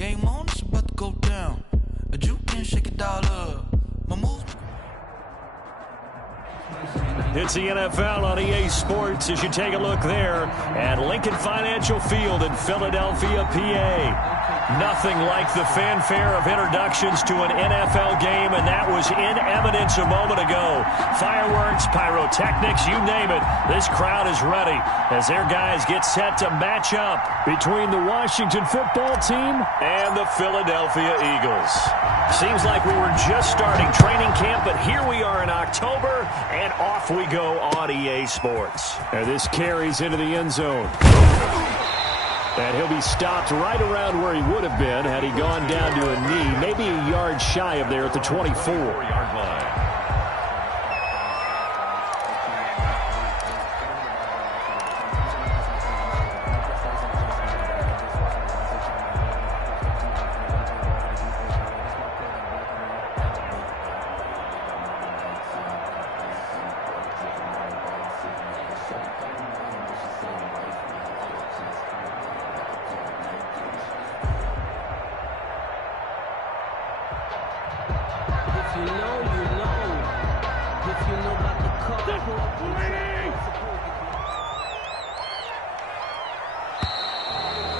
Game on, it's about to go down. A juke can shake it all up. My move. It's the NFL on EA Sports as you take a look there at Lincoln Financial Field in Philadelphia, PA. Nothing like the fanfare of introductions to an NFL game, and that was in evidence a moment ago. Fireworks, pyrotechnics, you name it. This crowd is ready as their guys get set to match up between the Washington football team and the Philadelphia Eagles. Seems like we were just starting training camp, but here we are in October, and off we go on EA Sports. And this carries into the end zone. And he'll be stopped right around where he would have been had he gone down to a knee, maybe a yard shy of there at the 24-yard line.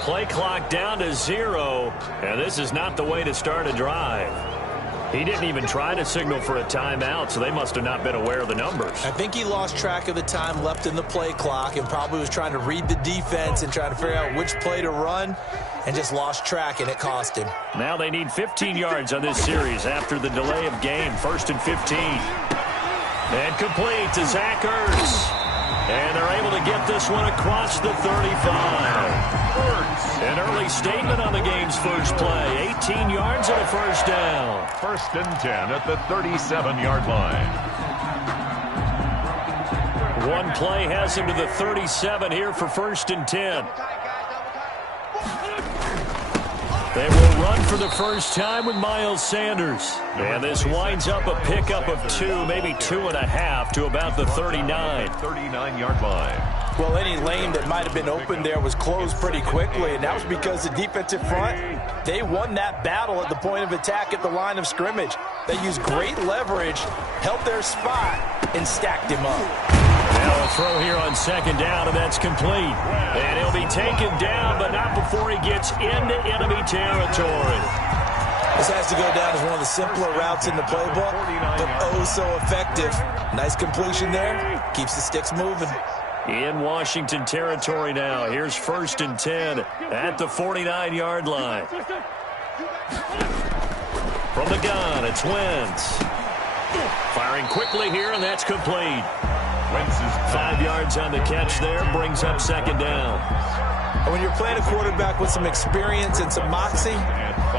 Play clock down to 0, and this is not the way to start a drive. He didn't even try to signal for a timeout, so they must have not been aware of the numbers. I think he lost track of the time left in the play clock and probably was trying to read the defense and trying to figure out which play to run and just lost track, and it cost him. Now they need 15 yards on this series after the delay of game. 1st and 15. And complete to Zach Ertz. And they're able to get this one across the 35. An early statement on the game's first play. 18 yards and a first down. 1st and 10 at the 37-yard line. One play has him to the 37 here for 1st and 10. They will run for the first time with Miles Sanders. And this winds up a pickup of 2, maybe 2.5 to about the 39. 39-yard line. Well, any lane that might have been open there was closed pretty quickly, and that was because the defensive front, they won that battle at the point of attack at the line of scrimmage. They used great leverage, held their spot, and stacked him up. Now a throw here on 2nd down, and that's complete. And he'll be taken down, but not before he gets into enemy territory. This has to go down as one of the simpler routes in the playbook, but oh so effective. Nice completion there. Keeps the sticks moving. In Washington territory now. Here's 1st and 10 at the 49-yard line. From the gun, it's Wentz. Firing quickly here, and that's complete. 5 yards on the catch there, brings up 2nd down. And when you're playing a quarterback with some experience and some moxie,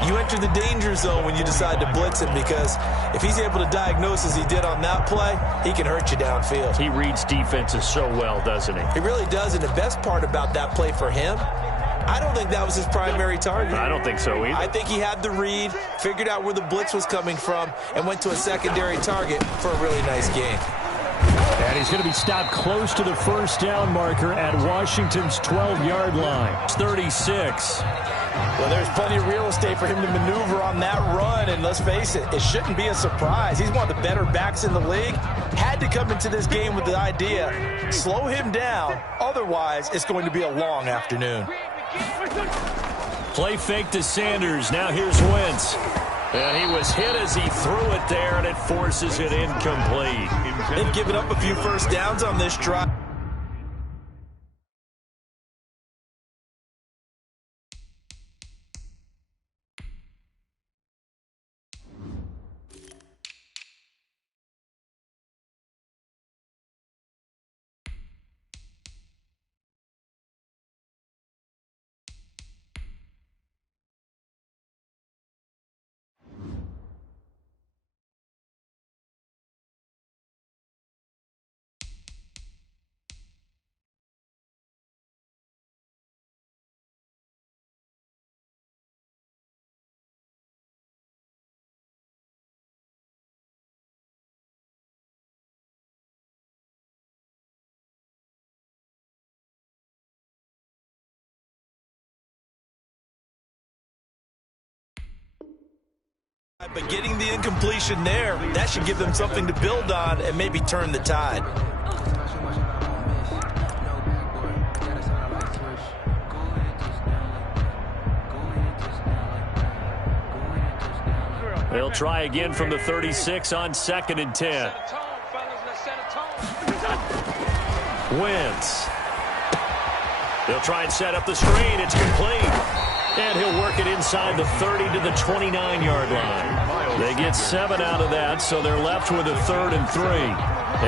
you enter the danger zone when you decide to blitz him, because if he's able to diagnose as he did on that play, he can hurt you downfield. He reads defenses so well, doesn't he? He really does, and the best part about that play for him, I don't think that was his primary target. I don't think so either. I think he had the read, figured out where the blitz was coming from, and went to a secondary target for a really nice game. And he's going to be stopped close to the first down marker at Washington's 12-yard line. It's 36. Well, there's plenty of real estate for him to maneuver on that run, and let's face it, it shouldn't be a surprise. He's one of the better backs in the league. Had to come into this game with the idea, slow him down, otherwise it's going to be a long afternoon. Play fake to Sanders. Now here's Wentz. And he was hit as he threw it there, and it forces it incomplete. They've given up a few first downs on this drive. But getting the incompletion there, that should give them something to build on and maybe turn the tide. They'll try again from the 36 on 2nd and 10. Wins. They'll try and set up the screen. It's complete. And he'll work it inside the 30 to the 29-yard line. They get 7 out of that, so they're left with a 3rd and 3.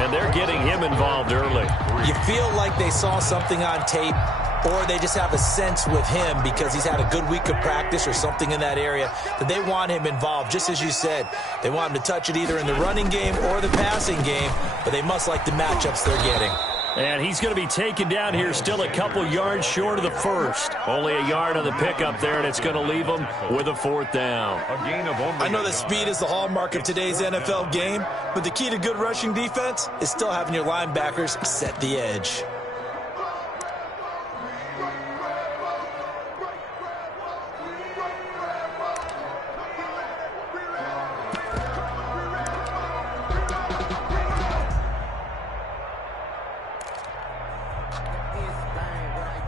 And they're getting him involved early. You feel like they saw something on tape, or they just have a sense with him because he's had a good week of practice or something in that area that they want him involved. Just as you said, they want him to touch it either in the running game or the passing game, but they must like the matchups they're getting. And he's going to be taken down here still a couple yards short of the first. Only a yard on the pickup there, and it's going to leave him with a 4th down. I know that speed is the hallmark of today's NFL game, but the key to good rushing defense is still having your linebackers set the edge.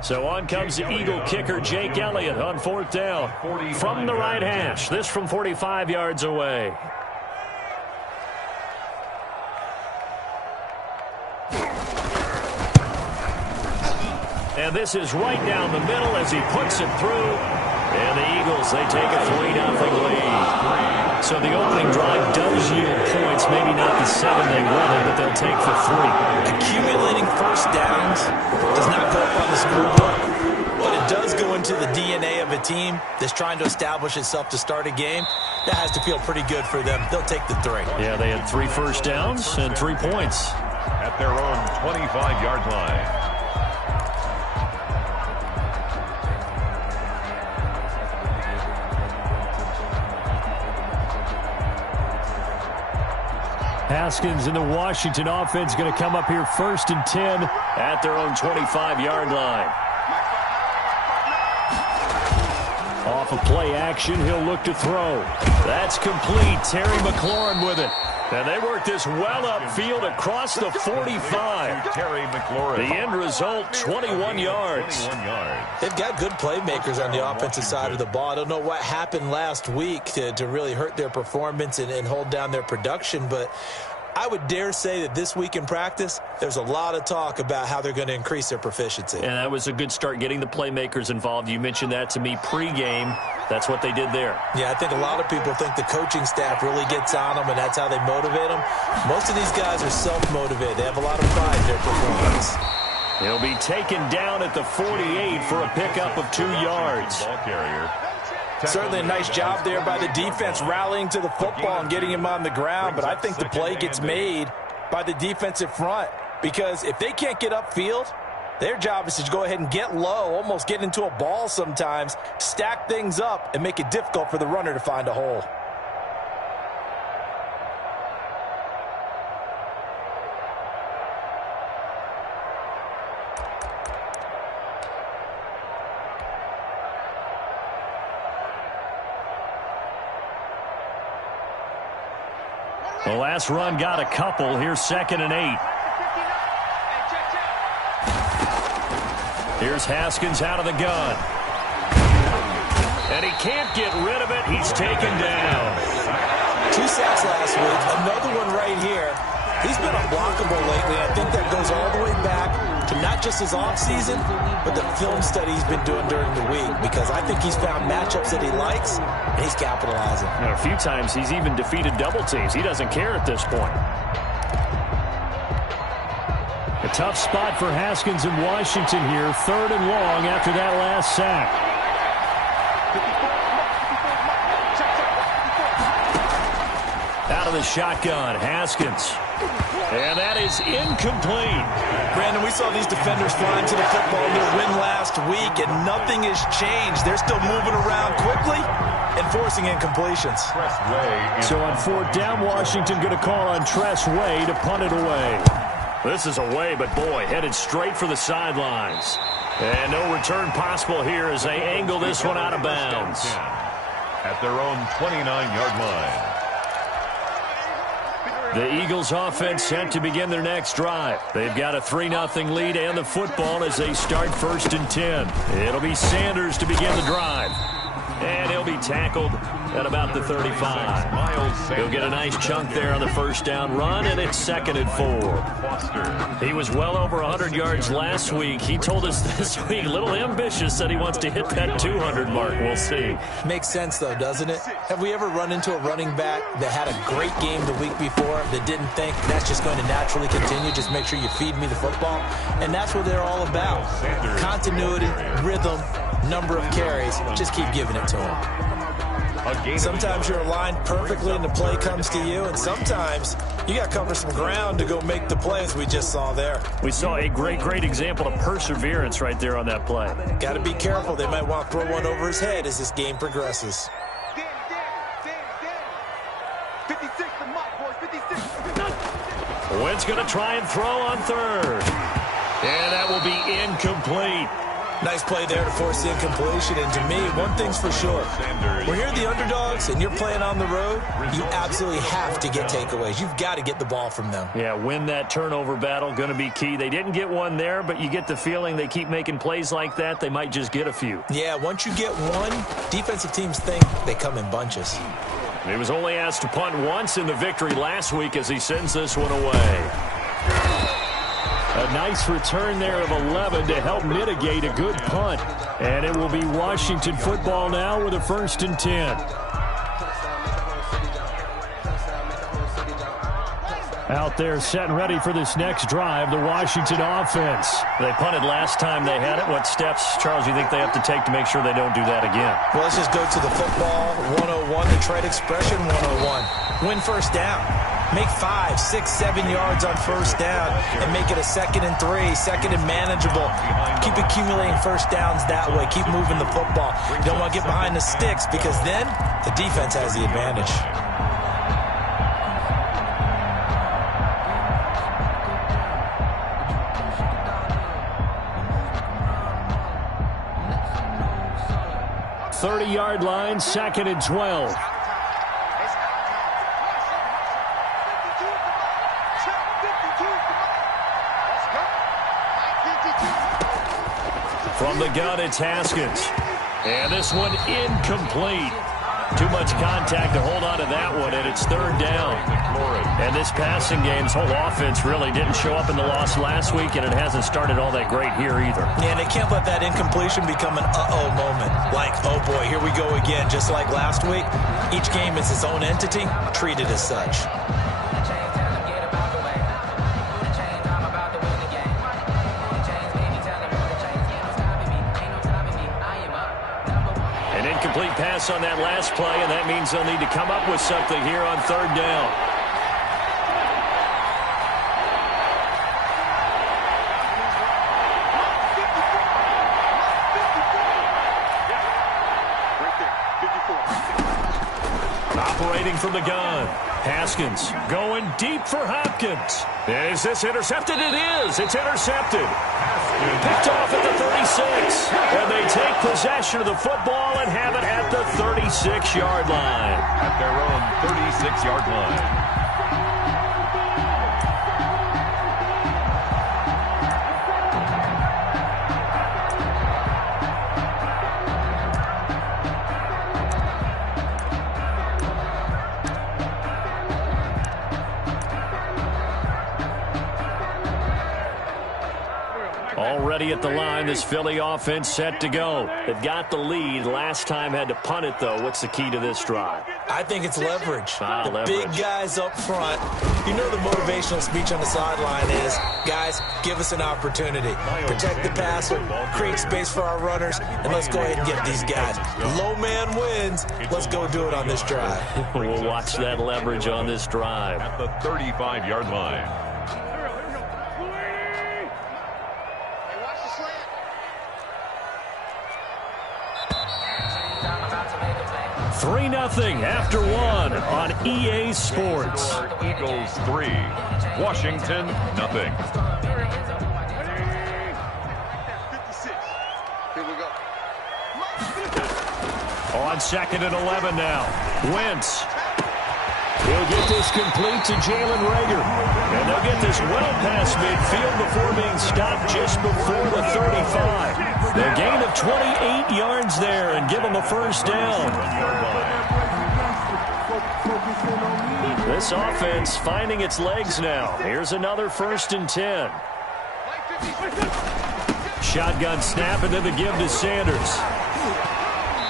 So on comes the Eagle kicker, Jake Elliott, on 4th down. From the right hash, this from 45 yards away. And this is right down the middle as he puts it through. And the Eagles, they take a 3-0 lead. So the opening drive does yield points, maybe not the 7 they wanted, but they'll take the 3. Accumulating first downs does not go up on the scoreboard, but it does go into the DNA of a team that's trying to establish itself to start a game. That has to feel pretty good for them. They'll take the 3. Yeah, they had 3 first downs and 3 points. At their own 25-yard line. Haskins and the Washington offense going to come up here 1st and 10 at their own 25-yard line. Off of play action, he'll look to throw. That's complete. Terry McLaurin with it. And they work this well upfield across the 45. Terry McLaurin. The end result, 21 yards. They've got good playmakers on the offensive side of the ball. I don't know what happened last week to really hurt their performance and hold down their production, but I would dare say that this week in practice, there's a lot of talk about how they're going to increase their proficiency. And that was a good start, getting the playmakers involved. You mentioned that to me pregame. That's what they did there. Yeah, I think a lot of people think the coaching staff really gets on them, and that's how they motivate them. Most of these guys are self-motivated. They have a lot of pride in their performance. He'll be taken down at the 48 for a pickup of 2 yards. Ball carrier. Certainly a nice job there by the defense rallying to the football and getting him on the ground, but I think the play gets made by the defensive front because if they can't get upfield, their job is to go ahead and get low, almost get into a ball sometimes, stack things up, and make it difficult for the runner to find a hole. The last run got a couple. Here's 2nd and 8. Here's Haskins out of the gun. And he can't get rid of it. He's taken down. 2 sacks last week. Another one right here. He's been unblockable lately. I think that goes all the way back to not just his offseason, but the film study he's been doing during the week, because I think he's found matchups that he likes, and he's capitalizing. And a few times he's even defeated double teams. He doesn't care at this point. A tough spot for Haskins in Washington here. 3rd and long after that last sack. Out of the shotgun, Haskins. And that is incomplete. Brandon, we saw these defenders flying to the football in their win last week, and nothing has changed. They're still moving around quickly and forcing incompletions. So on 4th down, Washington going to call on Tress Way to punt it away. This is away, but boy, headed straight for the sidelines. And no return possible here as they angle this one out of bounds. at their own 29-yard line. The Eagles offense set to begin their next drive. They've got a 3-0 lead and the football as they start 1st and 10. It'll be Sanders to begin the drive. And he'll be tackled at about the 35. He'll get a nice chunk there on the first down run, and it's 2nd and 4. He was well over 100 yards last week. He told us this week, a little ambitious, said he wants to hit that 200 mark. We'll see. Makes sense, though, doesn't it? Have we ever run into a running back that had a great game the week before that didn't think that's just going to naturally continue? Just make sure you feed me the football. And that's what they're all about. Continuity, rhythm, number of carries. Just keep giving it to them. Sometimes you're aligned perfectly and the play comes to you, and sometimes you got to cover some ground to go make the play, as we just saw there. We saw a great example of perseverance right there on that play. Got to be careful. They might want to throw one over his head as this game progresses. Wentz going to try and throw on 3rd. And that will be incomplete. Nice play there to force the incompletion. And to me, one thing's for sure. When you're the underdogs and you're playing on the road, you absolutely have to get takeaways. You've got to get the ball from them. Yeah, win that turnover battle, going to be key. They didn't get one there, but you get the feeling they keep making plays like that, they might just get a few. Yeah, once you get one, defensive teams think they come in bunches. He was only asked to punt once in the victory last week as he sends this one away. A nice return there of 11 to help mitigate a good punt. And it will be Washington football now with a 1st and 10. Out there set and ready for this next drive, the Washington offense. They punted last time they had it. What steps, Charles, you think they have to take to make sure they don't do that again? Well, let's just go to the football 101, the trade expression 101. Win first down. Make 5, 6, 7 yards on first down and make it a 2nd and 3, 2nd and manageable. Keep accumulating first downs that way. Keep moving the football. You don't want to get behind the sticks because then the defense has the advantage. Yard line, 2nd and 12. From the gun, it's Haskins. And this one incomplete. Too much contact to hold on to that one, and it's 3rd down. And this passing game's whole offense really didn't show up in the loss last week, and it hasn't started all that great here either. Yeah, and they can't let that incompletion become an uh-oh moment. Like, oh boy, here we go again, just like last week. Each game is its own entity, treated as such. Complete pass on that last play, and that means they'll need to come up with something here on 3rd down. Operating from the gun. Haskins going deep for Hopkins. Is this intercepted? It is. It's intercepted. Picked off at the 36. And they take possession of the football and have it at the 36-yard line. At their own 36-yard line. Already at the line, this Philly offense set to go. They've got the lead. Last time had to punt it, though. What's the key to this drive? I think it's leverage. Leverage. Big guys up front. You know the motivational speech on the sideline is, guys, give us an opportunity. Protect the passer, create space for our runners, and let's go ahead and get these guys. Low man wins. Let's go do it on this drive. We'll watch that leverage on this drive. At the 35-yard line. 3-0 after one on EA Sports. Eagles 3, Washington nothing. On on 2nd and 11 now. Wentz. He'll get this complete to Jalen Reagor. And they'll get this well past midfield before being stopped just before the 35. A gain of 28 yards there and give them a first down. This offense finding its legs now. Here's another 1st and 10. Shotgun snap and then the give to Sanders.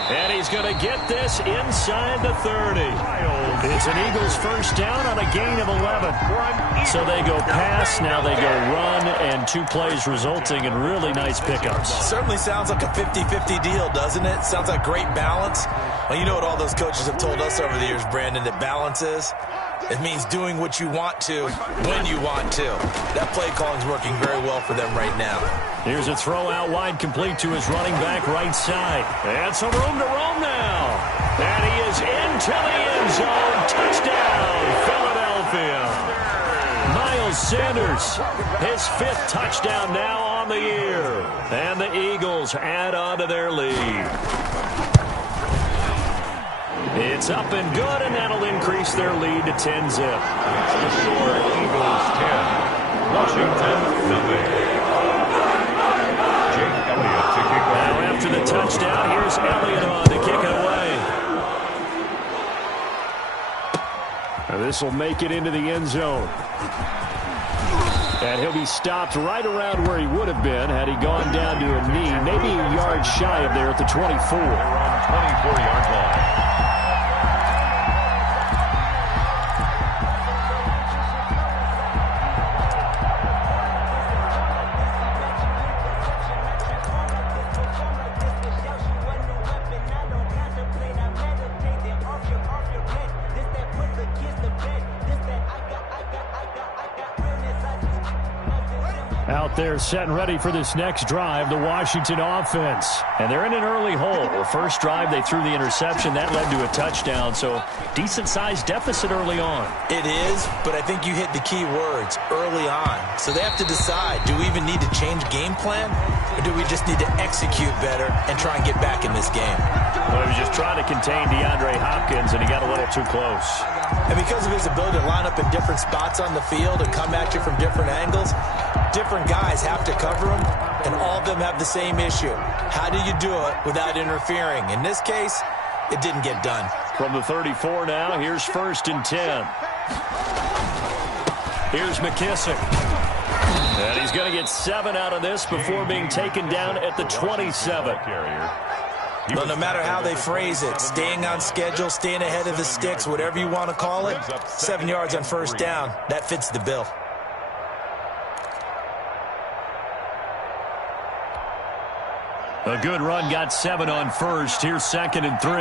And he's going to get this inside the 30. It's an Eagles first down on a gain of 11. So they go pass, now they go run, and 2 plays resulting in really nice pickups. Certainly sounds like a 50-50 deal, doesn't it? Sounds like great balance. Well, you know what all those coaches have told us over the years, Brandon, that balance is? It means doing what you want to when you want to. That play calling is working very well for them right now. Here's a throw out wide complete to his running back right side. And some room to roam now. And he is into the end zone. Touchdown, Philadelphia. Miles Sanders, his 5th touchdown now on the year. And the Eagles add on to their lead. It's up and good, and that'll increase their lead to 10-zip. The score, Eagles 10, Washington nothing. Jake Elliott to kick off. Now after the touchdown, here's Elliott on to kick it away. Now this will make it into the end zone. And he'll be stopped right around where he would have been had he gone down to a knee, maybe a yard shy of there at the 24. Around 24-yard line. Out there set and ready for this next drive, the Washington offense. And they're in an early hole. The first drive, they threw the interception. That led to a touchdown, so decent-sized deficit early on. It is, but I think you hit the key words, early on. So they have to decide, do we even need to change game plan, or do we just need to execute better and try and get back in this game? Well, he was just trying to contain DeAndre Hopkins, and he got a little too close. And because of his ability to line up in different spots on the field and come at you from different angles, different guys have to cover him, and all of them have the same issue. How do you do it without interfering? In this case, it didn't get done. From the 34 now, here's 1st and 10. Here's McKissick. And he's going to get 7 out of this before being taken down at the 27. Well, no matter how they phrase it, staying on schedule, staying ahead of the sticks, whatever you want to call it, 7 yards on first down, that fits the bill. A good run got 7 on first. Here's 2nd and 3.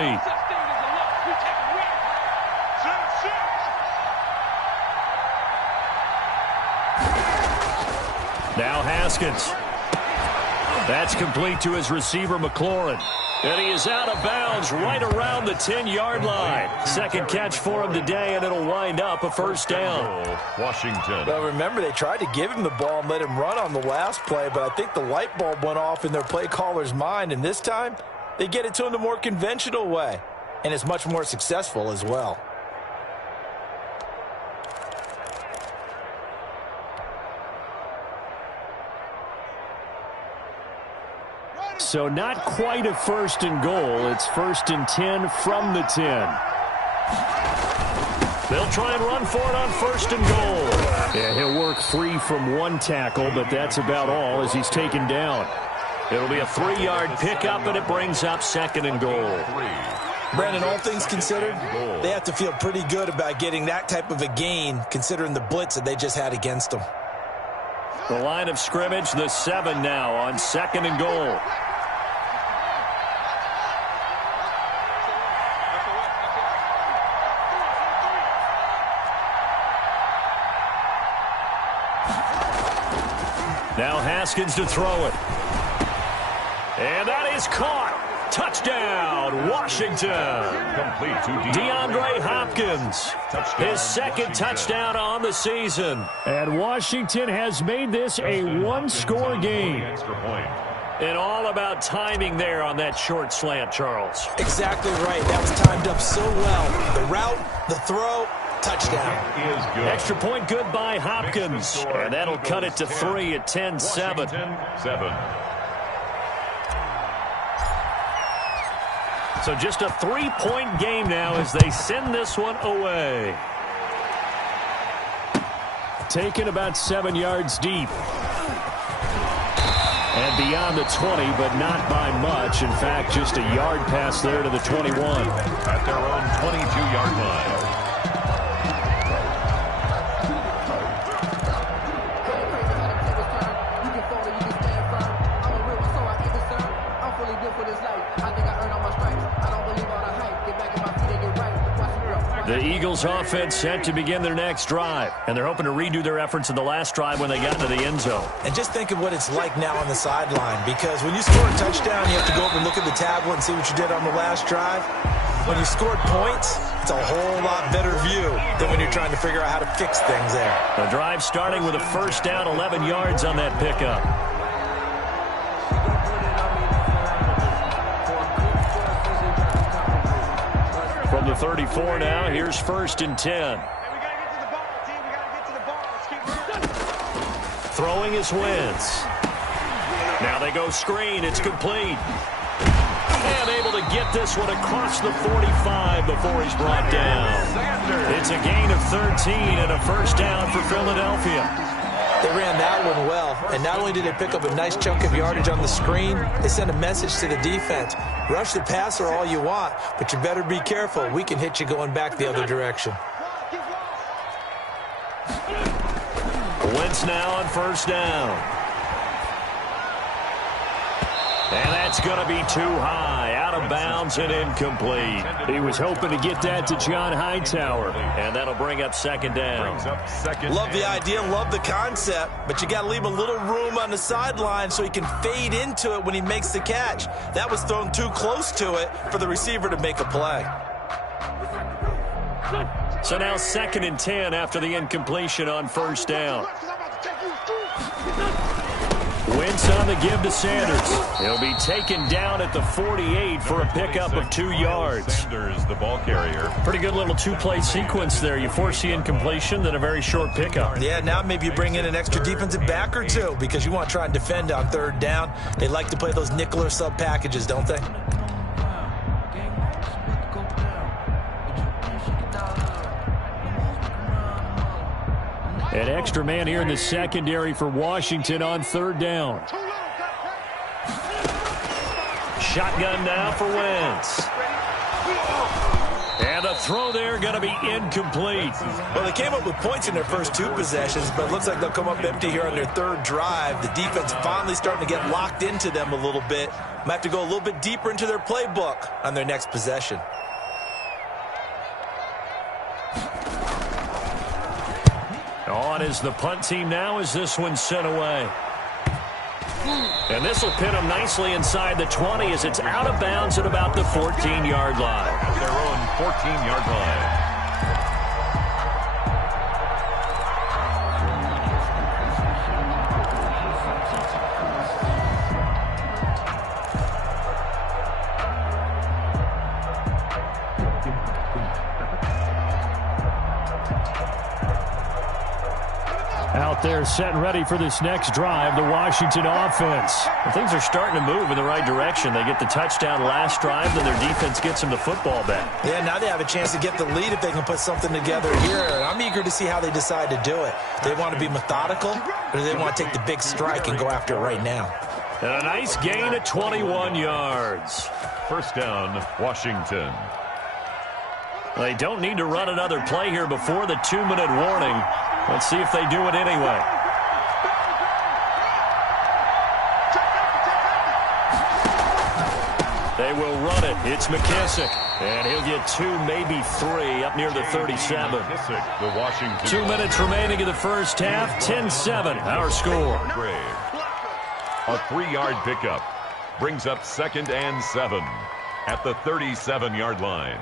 Now Haskins. That's complete to his receiver, McLaurin. And he is out of bounds right around the 10-yard line. Second catch for him today, and it'll wind up a first down. Washington. Well, remember, they tried to give him the ball and let him run on the last play, but I think the light bulb went off in their play caller's mind, and this time they get it to him the more conventional way, and it's much more successful as well. So not quite a 1st and goal. It's 1st and 10 from the 10. They'll try and run for it on 1st and goal. Yeah, he'll work free from one tackle, but that's about all as he's taken down. It'll be a 3-yard pickup, and it brings up 2nd and goal. Brandon, all things considered, they have to feel pretty good about getting that type of a gain considering the blitz that they just had against them. The line of scrimmage, the 7 now on 2nd and goal. Now Haskins to throw it. And that is caught. Touchdown, Washington. Complete to DeAndre Hopkins. His 2nd touchdown on the season. And Washington has made this a 1-score game. Extra point. And all about timing there on that short slant, Charles. Exactly right. That was timed up so well. The route, the throw, touchdown. Is good. Extra point good by Hopkins. And that'll cut it to 3 at 10-7. 7. So just a 3-point game now as they send this one away. Taken about 7 yards deep. And beyond the 20, but not by much. In fact, just a yard pass there to the 21. At their own 22-yard line. The Eagles offense set to begin their next drive, and they're hoping to redo their efforts in the last drive when they got into the end zone. And just think of what it's like now on the sideline, because when you score a touchdown, you have to go over and look at the tablet and see what you did on the last drive. When you scored points, it's a whole lot better view than when you're trying to figure out how to fix things there. The drive starting with a first down, 11 yards on that pickup. From the 34 now, here's 1st and 10. Throwing is Wentz. Now they go screen. It's complete. And able to get this one across the 45 before he's brought down. It's a gain of 13 and a first down for Philadelphia. They ran that one well, and not only did they pick up a nice chunk of yardage on the screen, they sent a message to the defense. Rush the passer all you want, but you better be careful. We can hit you going back the other direction. Wentz now on first down. And that's going to be too high, out of bounds and incomplete. He was hoping to get that to John Hightower, and that'll bring up second down. Love the idea, love the concept, but you got to leave a little room on the sideline so he can fade into it when he makes the catch. That was thrown too close to it for the receiver to make a play. So now 2nd and 10 after the incompletion on first down. Wentz on the give to Sanders. He'll be taken down at the 48 for a pickup of 2 yards. Sanders, the ball carrier. Pretty good little 2-play sequence there. You force the incompletion, then a very short pickup. Yeah, now maybe you bring in an extra defensive back or two because you want to try and defend on 3rd down. They like to play those nickel or sub packages, don't they? An extra man here in the secondary for Washington on 3rd down. Shotgun now for Wentz. And the throw there going to be incomplete. Well, they came up with points in their first 2 possessions, but it looks like they'll come up empty here on their 3rd drive. The defense finally starting to get locked into them a little bit. Might have to go a little bit deeper into their playbook on their next possession. On is the punt team now as this one's sent away. And this will pin them nicely inside the 20 as it's out of bounds at about the 14-yard line. Their own 14-yard line. Out there set and ready for this next drive, the Washington offense. Well, things are starting to move in the right direction. They get the touchdown last drive, then their defense gets them the football back. Yeah, now they have a chance to get the lead if they can put something together here. And I'm eager to see how they decide to do it. Do they want to be methodical, or do they want to take the big strike and go after it right now? And a nice gain of 21 yards. First down, Washington. They don't need to run another play here before the 2-minute warning. Let's see if they do it anyway. They will run it. It's McKissick. And he'll get 2, maybe 3 up near the 37. McKissick, the Washington. 2 minutes remaining in the first half. 10-7, our score. A 3-yard pickup brings up 2nd and 7 at the 37-yard line.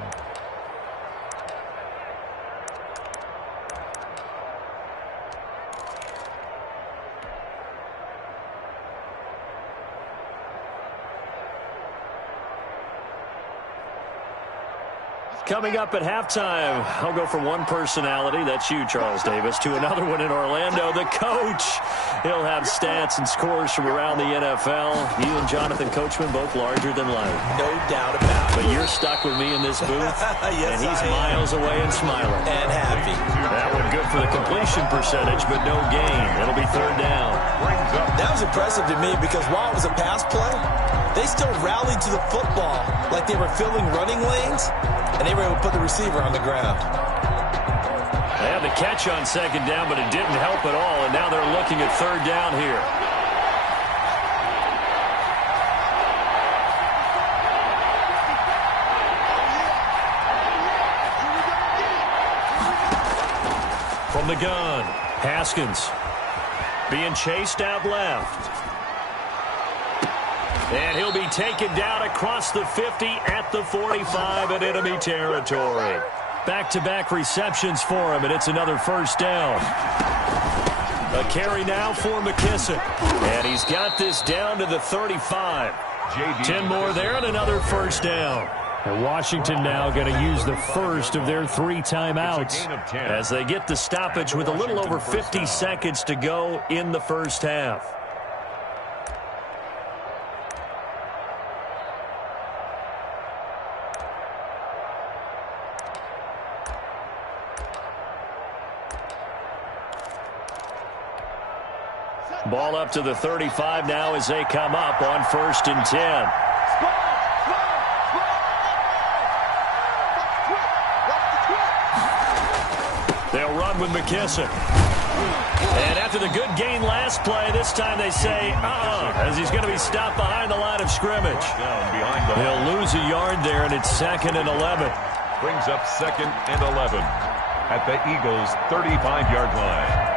Coming up at halftime, I'll go from one personality, that's you, Charles Davis, to another one in Orlando, the coach. He'll have stats and scores from around the NFL. You and Jonathan Coachman, both larger than life. No doubt about it. But you're stuck with me in this booth, yes, and he's miles away and smiling. And happy. That one good for the completion percentage, but no gain. It'll be third down. That was impressive to me because while it was a pass play, they still rallied to the football like they were filling running lanes, and they were able to put the receiver on the ground. They had the catch on second down, but it didn't help at all, and now they're looking at third down here. From the gun, Haskins being chased out left. And he'll be taken down across the 50 at the 45 in enemy territory. Back-to-back receptions for him, and it's another first down. A carry now for McKissick. And he's got this down to the 35. 10 more there and another first down. And Washington now going to use the first of their 3 timeouts as they get the stoppage with a little over 50 seconds to go in the first half. Ball up to the 35 now as they come up on 1st and 10. They'll run with McKissick. And after the good gain last play, this time they say, as he's going to be stopped behind the line of scrimmage. He'll lose a yard there, and it's 2nd and 11. Brings up 2nd and 11 at the Eagles' 35-yard line.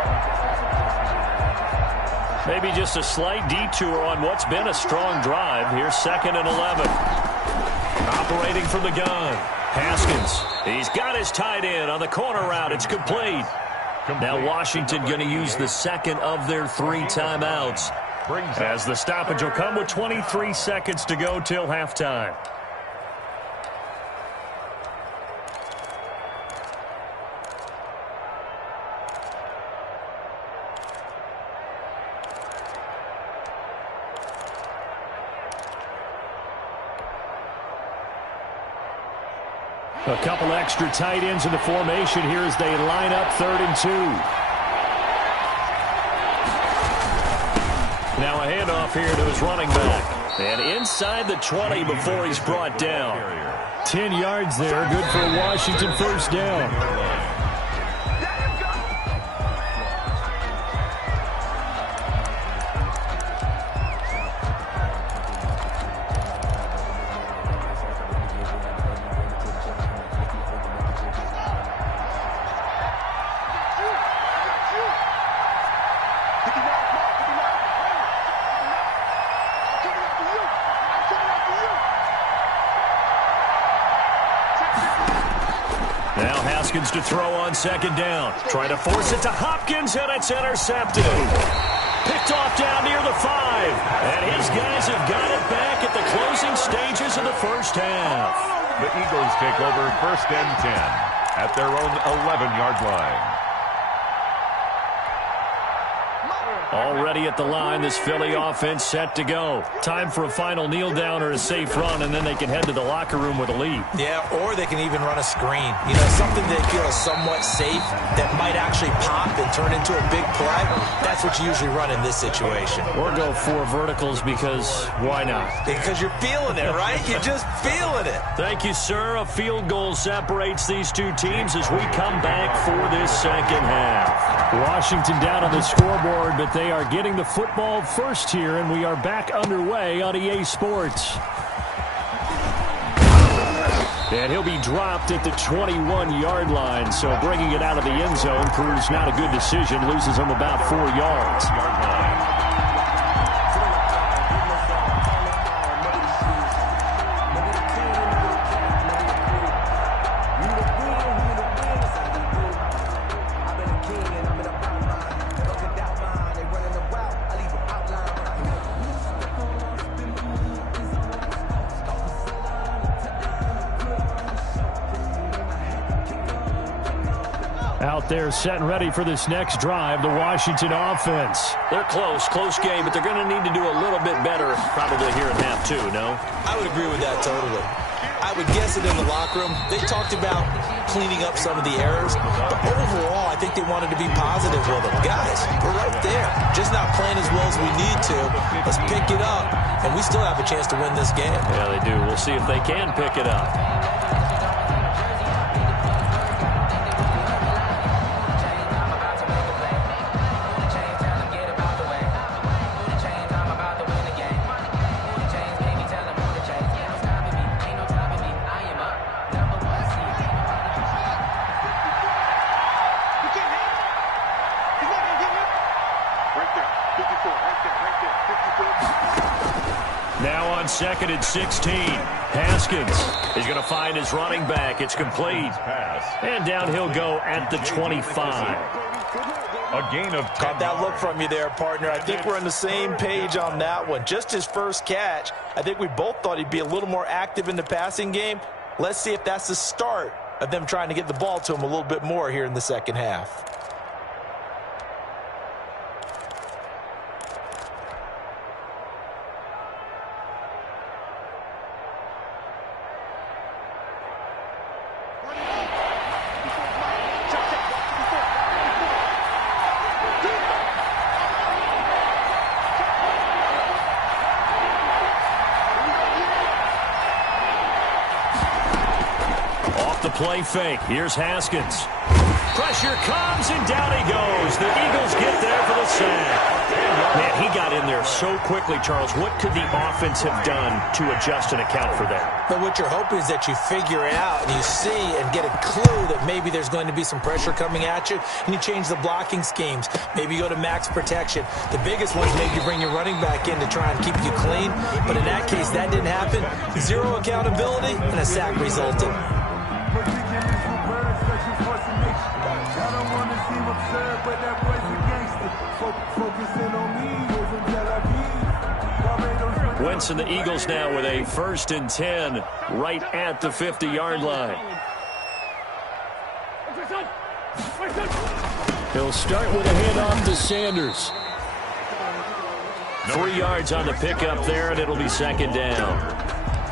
Maybe just a slight detour on what's been a strong drive. Here's 2nd and 11. Operating from the gun. Haskins. He's got his tight end on the corner route. It's complete. Now Washington going to use the second of their 3 timeouts. As the stoppage will come with 23 seconds to go till halftime. A couple extra tight ends in the formation here as they line up 3rd and 2. Now a handoff here to his running back. And inside the 20 before he's brought down. 10 yards there, good for a Washington first down. To throw on 2nd down. Trying to force it to Hopkins, and it's intercepted. Picked off down near the 5. And his guys have got it back at the closing stages of the first half. The Eagles take over 1st and 10 at their own 11-yard line. Already at the line, this Philly offense set to go. Time for a final kneel down or a safe run, and then they can head to the locker room with a lead. Yeah, or they can even run a screen. You know, something they feel is somewhat safe that might actually pop and turn into a big play. That's what you usually run in this situation. Or go 4 verticals because why not? Because you're feeling it, right? You're just feeling it. Thank you, sir. A field goal separates these 2 teams as we come back for this second half. Washington down on the scoreboard, but they are getting the football first here, and we are back underway on EA Sports. And he'll be dropped at the 21-yard line, so bringing it out of the end zone proves not a good decision. Loses him about 4 yards. Out there set and ready for this next drive, the Washington offense. They're close game, but they're going to need to do a little bit better probably here in half two, no? I would agree with that totally. I would guess it in the locker room. They talked about cleaning up some of the errors, but overall, I think they wanted to be positive with them. Guys, we're right there. Just not playing as well as we need to. Let's pick it up, and we still have a chance to win this game. Yeah, they do. We'll see if they can pick it up. Now on 2nd and 16, Haskins is going to find his running back. It's complete. And down he'll go at the 25. A gain of 10. Got that look from you there, partner. I think we're on the same page on that one. Just his first catch. I think we both thought he'd be a little more active in the passing game. Let's see if that's the start of them trying to get the ball to him a little bit more here in the second half. Play fake. Here's Haskins. Pressure comes, and down he goes. The Eagles get there for the sack. Man, he got in there so quickly, Charles. What could the offense have done to adjust and account for that? But what you're hoping is that you figure it out and you see and get a clue that maybe there's going to be some pressure coming at you, and you change the blocking schemes. Maybe you go to max protection. The biggest one is maybe you bring your running back in to try and keep you clean. But in that case, that didn't happen. Zero accountability, and a sack resulted. Wentz and the Eagles now with a 1st and 10 right at the 50-yard line. He'll start with a handoff to Sanders. 3 yards on the pickup there, and it'll be 2nd down.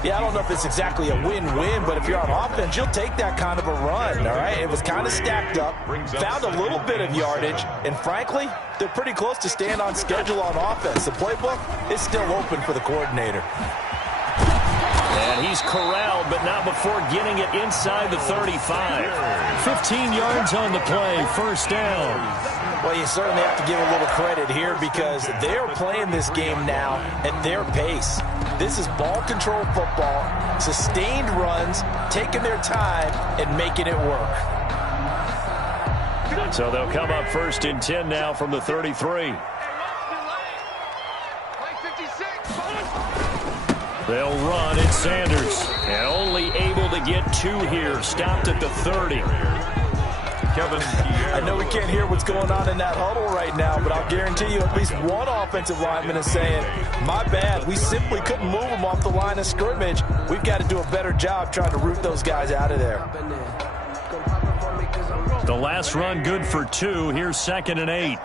Yeah, I don't know if it's exactly a win-win, but if you're on offense, you'll take that kind of a run, all right? It was kind of stacked up, found a little bit of yardage, and frankly, they're pretty close to staying on schedule on offense. The playbook is still open for the coordinator. And he's corralled, but not before getting it inside the 35. 15 yards on the play, 1st down. Well, you certainly have to give a little credit here because they're playing this game now at their pace. This is ball control football, sustained runs, taking their time and making it work. So they'll come up 1st and 10 now from the 33. They'll run at Sanders. And only able to get 2 here. Stopped at the 30. I know we can't hear what's going on in that huddle right now, but I'll guarantee you at least one offensive lineman is saying, my bad, we simply couldn't move them off the line of scrimmage. We've got to do a better job trying to root those guys out of there. The last run good for 2. Here's 2nd and 8.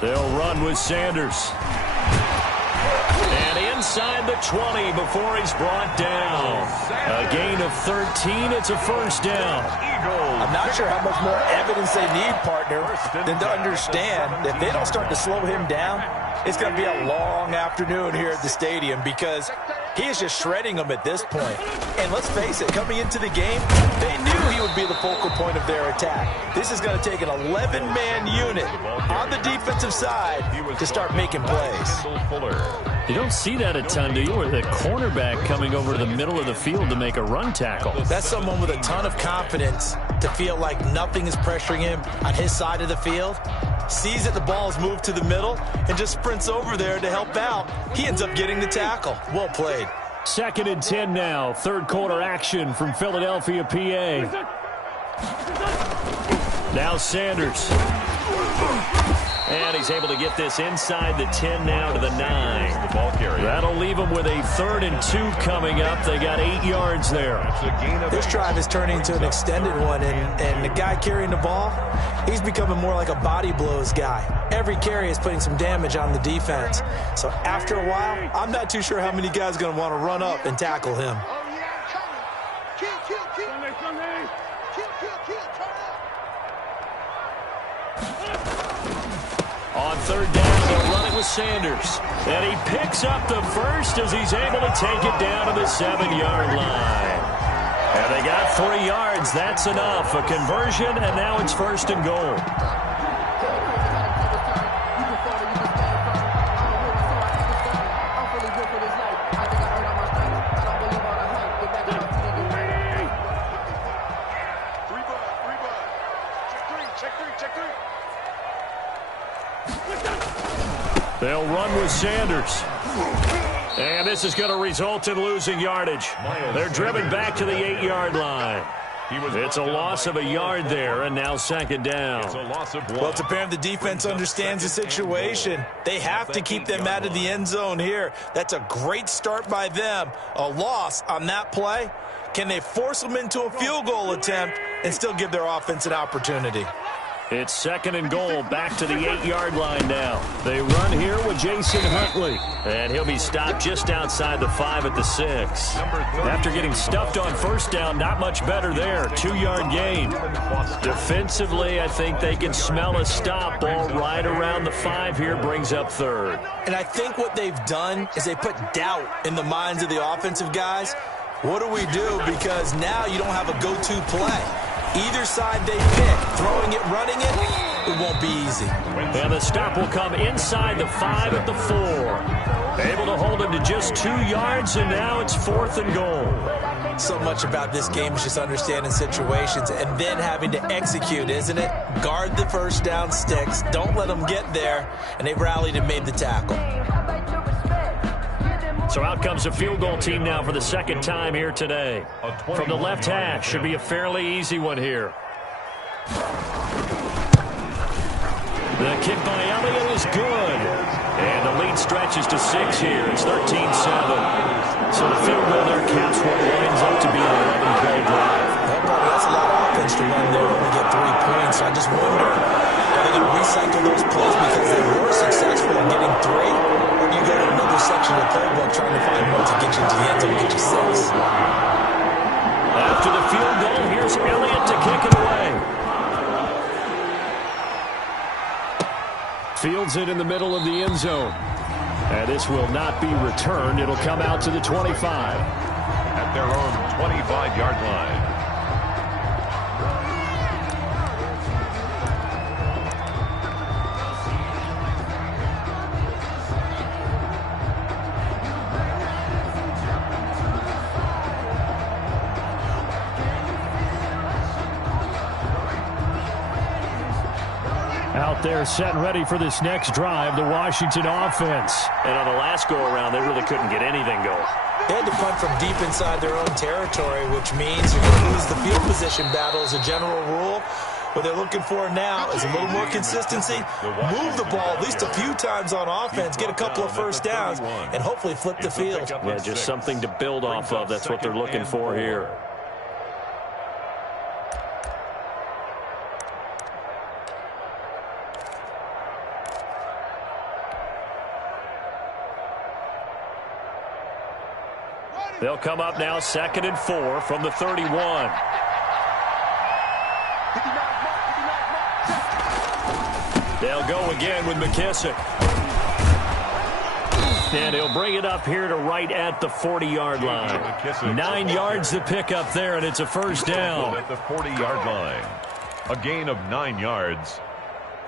They'll run with Sanders. And inside the 20 before he's brought down. A gain of 13. It's a 1st down. I'm not sure how much more evidence they need, partner, than to understand that if they don't start to slow him down, it's going to be a long afternoon here at the stadium because he is just shredding them at this point. And let's face it, coming into the game, they knew he would be the focal point of their attack. This is going to take an 11-man unit on the defensive side to start making plays. You don't see that a ton, do you? Or the cornerback coming over to the middle of the field to make a run tackle. That's someone with a ton of confidence to feel like nothing is pressuring him on his side of the field. Sees that the ball is moved to the middle and just sprints over there to help out. He ends up getting the tackle. Well played. 2nd and 10 now. 3rd quarter action from Philadelphia, PA. Now Sanders. And he's able to get this inside the 10 now to the 9. The ball carrier. That'll leave them with a 3rd and 2 coming up. They got 8 yards there. This drive is turning into an extended one, and the guy carrying the ball, he's becoming more like a body blows guy. Every carry is putting some damage on the defense. So after a while, I'm not too sure how many guys are going to want to run up and tackle him. On 3rd down, they'll run it with Sanders. And he picks up the first as he's able to take it down to the 7-yard line. And they got 3 yards. That's enough. A conversion, and now it's 1st and goal. They'll run with Sanders. And this is going to result in losing yardage. They're driven back to the 8-yard line. It's a loss of a yard there, and now 2nd down. It's a loss of 1. Well, it's apparent the defense understands the situation. They have to keep them out of the end zone here. That's a great start by them. A loss on that play. Can they force them into a field goal attempt and still give their offense an opportunity? It's 2nd and goal, back to the 8-yard line now. They run here with Jason Huntley. And he'll be stopped just outside the 5 at the 6. After getting stuffed on 1st down, not much better there. 2-yard gain. Defensively, I think they can smell a stop. Ball right around the 5 here, brings up 3rd. And I think what they've done is they put doubt in the minds of the offensive guys. What do we do? Because now you don't have a go-to play. Either side they pick, throwing it, running it, it won't be easy. And the stop will come inside the 5 at the 4. Able to hold him to just 2 yards, and now it's 4th and goal. So much about this game is just understanding situations and then having to execute, isn't it? Guard the 1st down sticks, don't let them get there, and they rallied and made the tackle. So out comes a field goal team now for the 2nd time here today. From the left hash, should be a fairly easy one here. The kick by Elliott is good. And the lead stretches to 6 here. It's 13-7. So the field goal there caps what winds up to be an 11-play drive. That's a lot of offense to run there when we get 3 points. So I just wonder, are they going to recycle those plays because they were successful in getting 3? You go to another section of the playbook trying to find one to get you to the end zone and get you 6. After the field goal, here's Elliott to kick it away. Fields it in the middle of the end zone. And this will not be returned. It'll come out to the 25. At their own 25-yard line. Out there set and ready for this next drive, the Washington offense. And on the last go-around, they really couldn't get anything going. They had to punt from deep inside their own territory, which means you're going to lose the field position battle as a general rule. What they're looking for now is a little more consistency. Move the ball at least a few times on offense, get a couple of 1st downs, and hopefully flip the field. Yeah, just something to build off of. That's what they're looking for here. They'll come up now 2nd and 4 from the 31. They'll go again with McKissick. And he'll bring it up here to right at the 40-yard line. 9 yards to pick up there, and it's a 1st down. At the 40-yard line. A gain of 9 yards.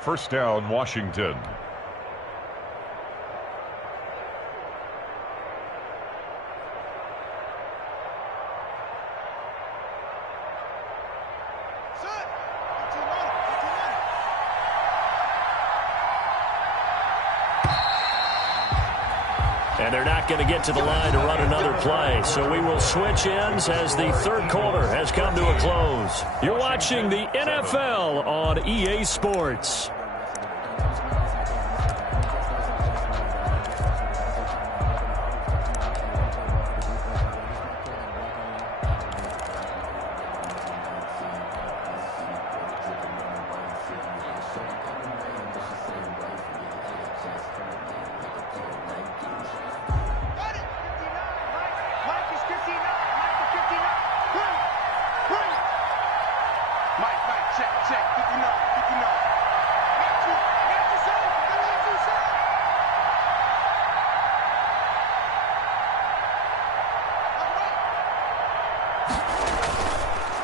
1st down, Washington. And they're not going to get to the line to run another play. So we will switch ends as the third quarter has come to a close. You're watching the NFL on EA Sports.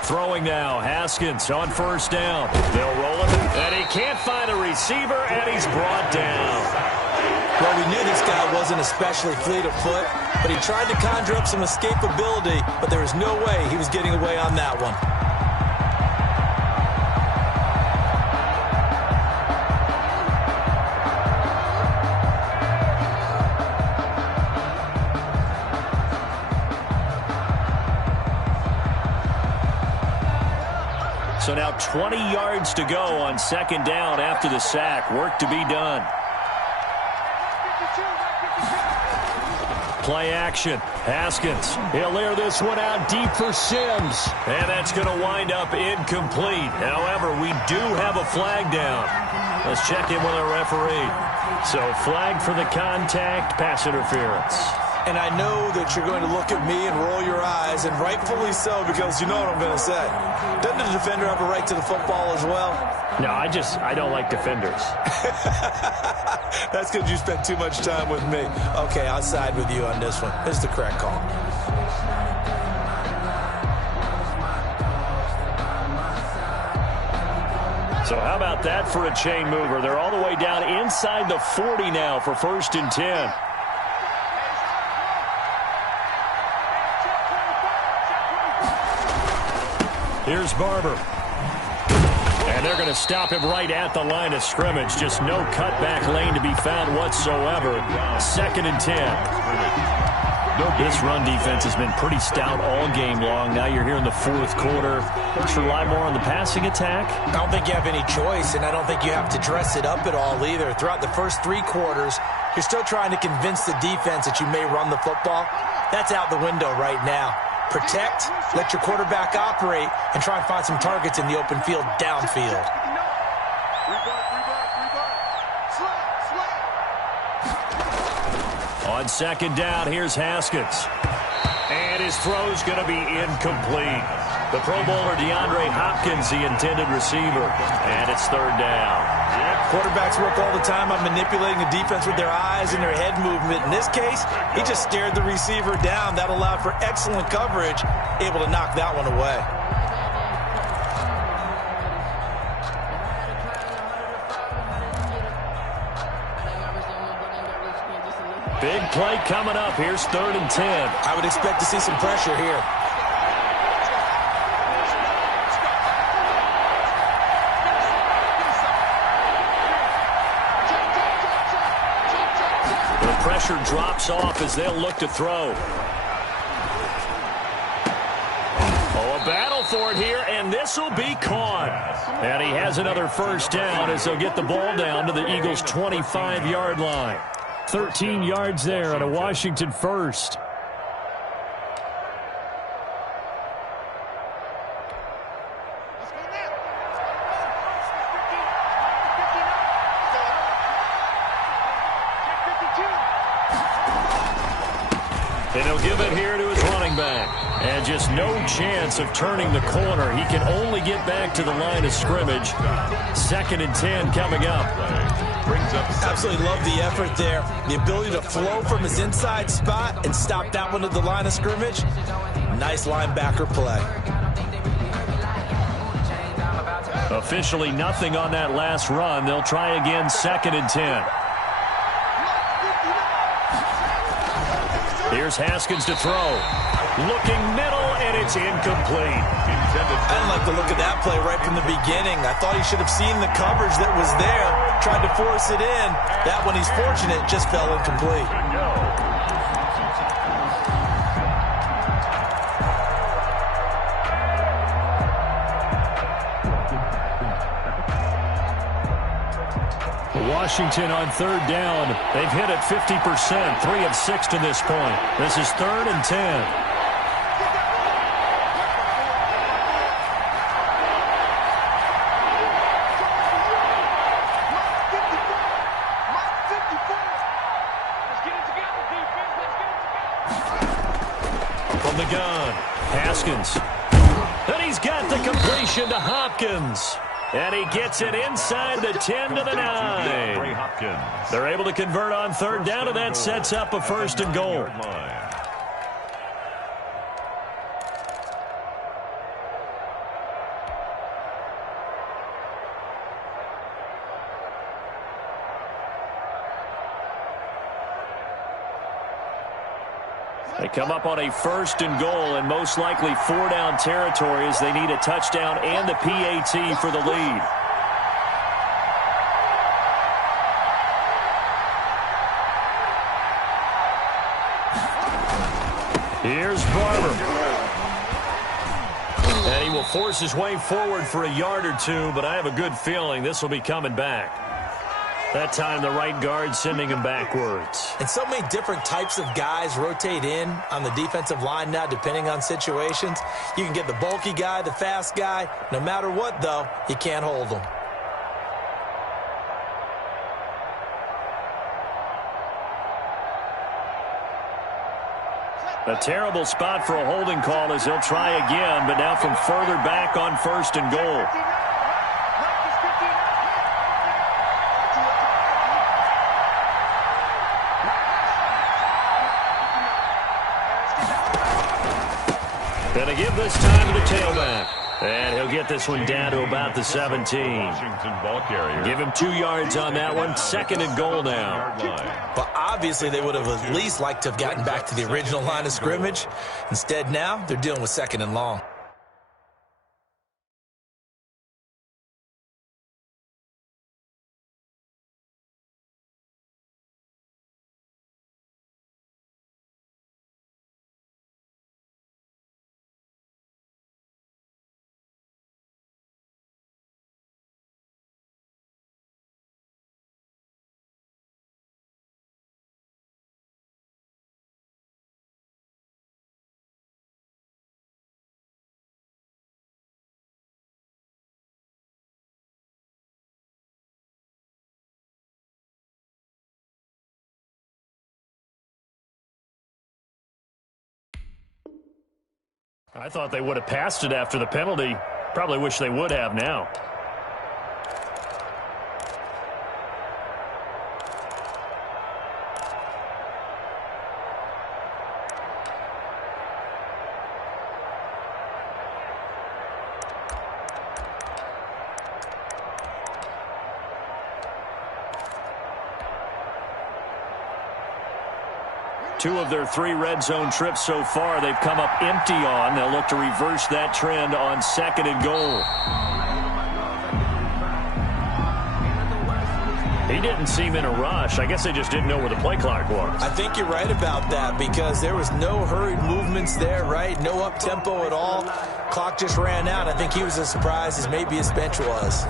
Throwing now, Haskins on first down. They'll roll it, and he can't find a receiver, and he's brought down. Well, we knew this guy wasn't especially fleet of foot, but he tried to conjure up some escapability, but there was no way he was getting away on that one. So now 20 yards to go on second down after the sack. Work to be done. Play action. Haskins. He'll air this one out deep for Sims. And that's going to wind up incomplete. However, we do have a flag down. Let's check in with our referee. So flag for the contact, pass interference. And I know that you're going to look at me and roll your eyes, and rightfully so, because you know what I'm going to say. Doesn't the defender have a right to the football as well? No, I don't like defenders. That's because you spent too much time with me. Okay, I'll side with you on this one. It's the correct call. So how about that for a chain mover? They're all the way down inside the 40 now for 1st and 10. Here's Barber. And they're going to stop him right at the line of scrimmage. Just no cutback lane to be found whatsoever. 2nd and 10. This run defense has been pretty stout all game long. Now you're here in the 4th quarter. Let's rely more on the passing attack. I don't think you have any choice, and I don't think you have to dress it up at all either. Throughout the first 3 quarters, you're still trying to convince the defense that you may run the football. That's out the window right now. Protect, let your quarterback operate, and try and find some targets in the open field downfield. On 2nd down, here's Haskins. And his throw's going to be incomplete. The Pro Bowler DeAndre Hopkins, the intended receiver. And it's 3rd down. Quarterbacks work all the time on manipulating the defense with their eyes and their head movement. In this case, he just stared the receiver down. That allowed for excellent coverage, able to knock that one away. Big play coming up. Here's 3rd and 10. I would expect to see some pressure here. Pressure drops off as they'll look to throw. Oh, a battle for it here, and this will be caught. And he has another 1st down as they'll get the ball down to the Eagles' 25-yard line. 13 yards there on a Washington 1st. And he'll give it here to his running back. And just no chance of turning the corner. He can only get back to the line of scrimmage. 2nd and 10 coming up. Absolutely love the effort there. The ability to flow from his inside spot and stop that one at the line of scrimmage. Nice linebacker play. Officially nothing on that last run. They'll try again 2nd and 10. Here's Haskins to throw. Looking middle, and it's incomplete. I didn't like the look of that play right from the beginning. I thought he should have seen the coverage that was there, tried to force it in. That one, he's fortunate, just fell incomplete. Washington on third down. They've hit it 50%, 3 of 6 to this point. This is 3rd and 10. The gun, Haskins. And he's got the completion to Hopkins. And he gets it inside the 10 to the 9. They're able to convert on third down, and that sets up a 1st and goal. They come up on a 1st and goal and most likely 4-down territory as they need a touchdown and the PAT for the lead. Here's Barber. And he will force his way forward for a yard or two, but I have a good feeling this will be coming back. That time, the right guard sending him backwards. And so many different types of guys rotate in on the defensive line now, depending on situations. You can get the bulky guy, the fast guy. No matter what, though, you can't hold them. A terrible spot for a holding call as he'll try again, but now from further back on 1st and goal. Going to give this time to the tailback. And he'll get this one down to about the 17. Give him 2 yards on that one. 2nd and goal now. But obviously they would have at least liked to have gotten back to the original line of scrimmage. Instead now they're dealing with 2nd and long. I thought they would have passed it after the penalty. Probably wish they would have now. Two of their 3 red zone trips so far, they've come up empty on. They'll look to reverse that trend on 2nd and goal. He didn't seem in a rush. I guess they just didn't know where the play clock was. I think you're right about that because there was no hurried movements there, right? No up-tempo at all. Clock just ran out. I think he was as surprised as maybe his bench was.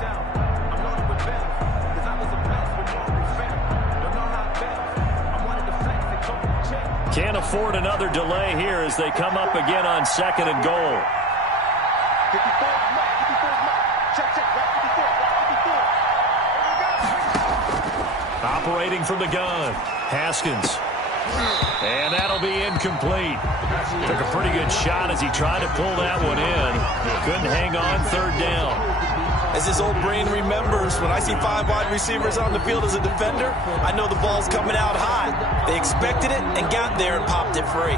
Can't afford another delay here as they come up again on 2nd and goal. Operating from the gun, Haskins. And that'll be incomplete. Took a pretty good shot as he tried to pull that one in. Couldn't hang on 3rd down. As his old brain remembers, when I see 5 wide receivers on the field as a defender, I know the ball's coming out high. They expected it and got there and popped it free.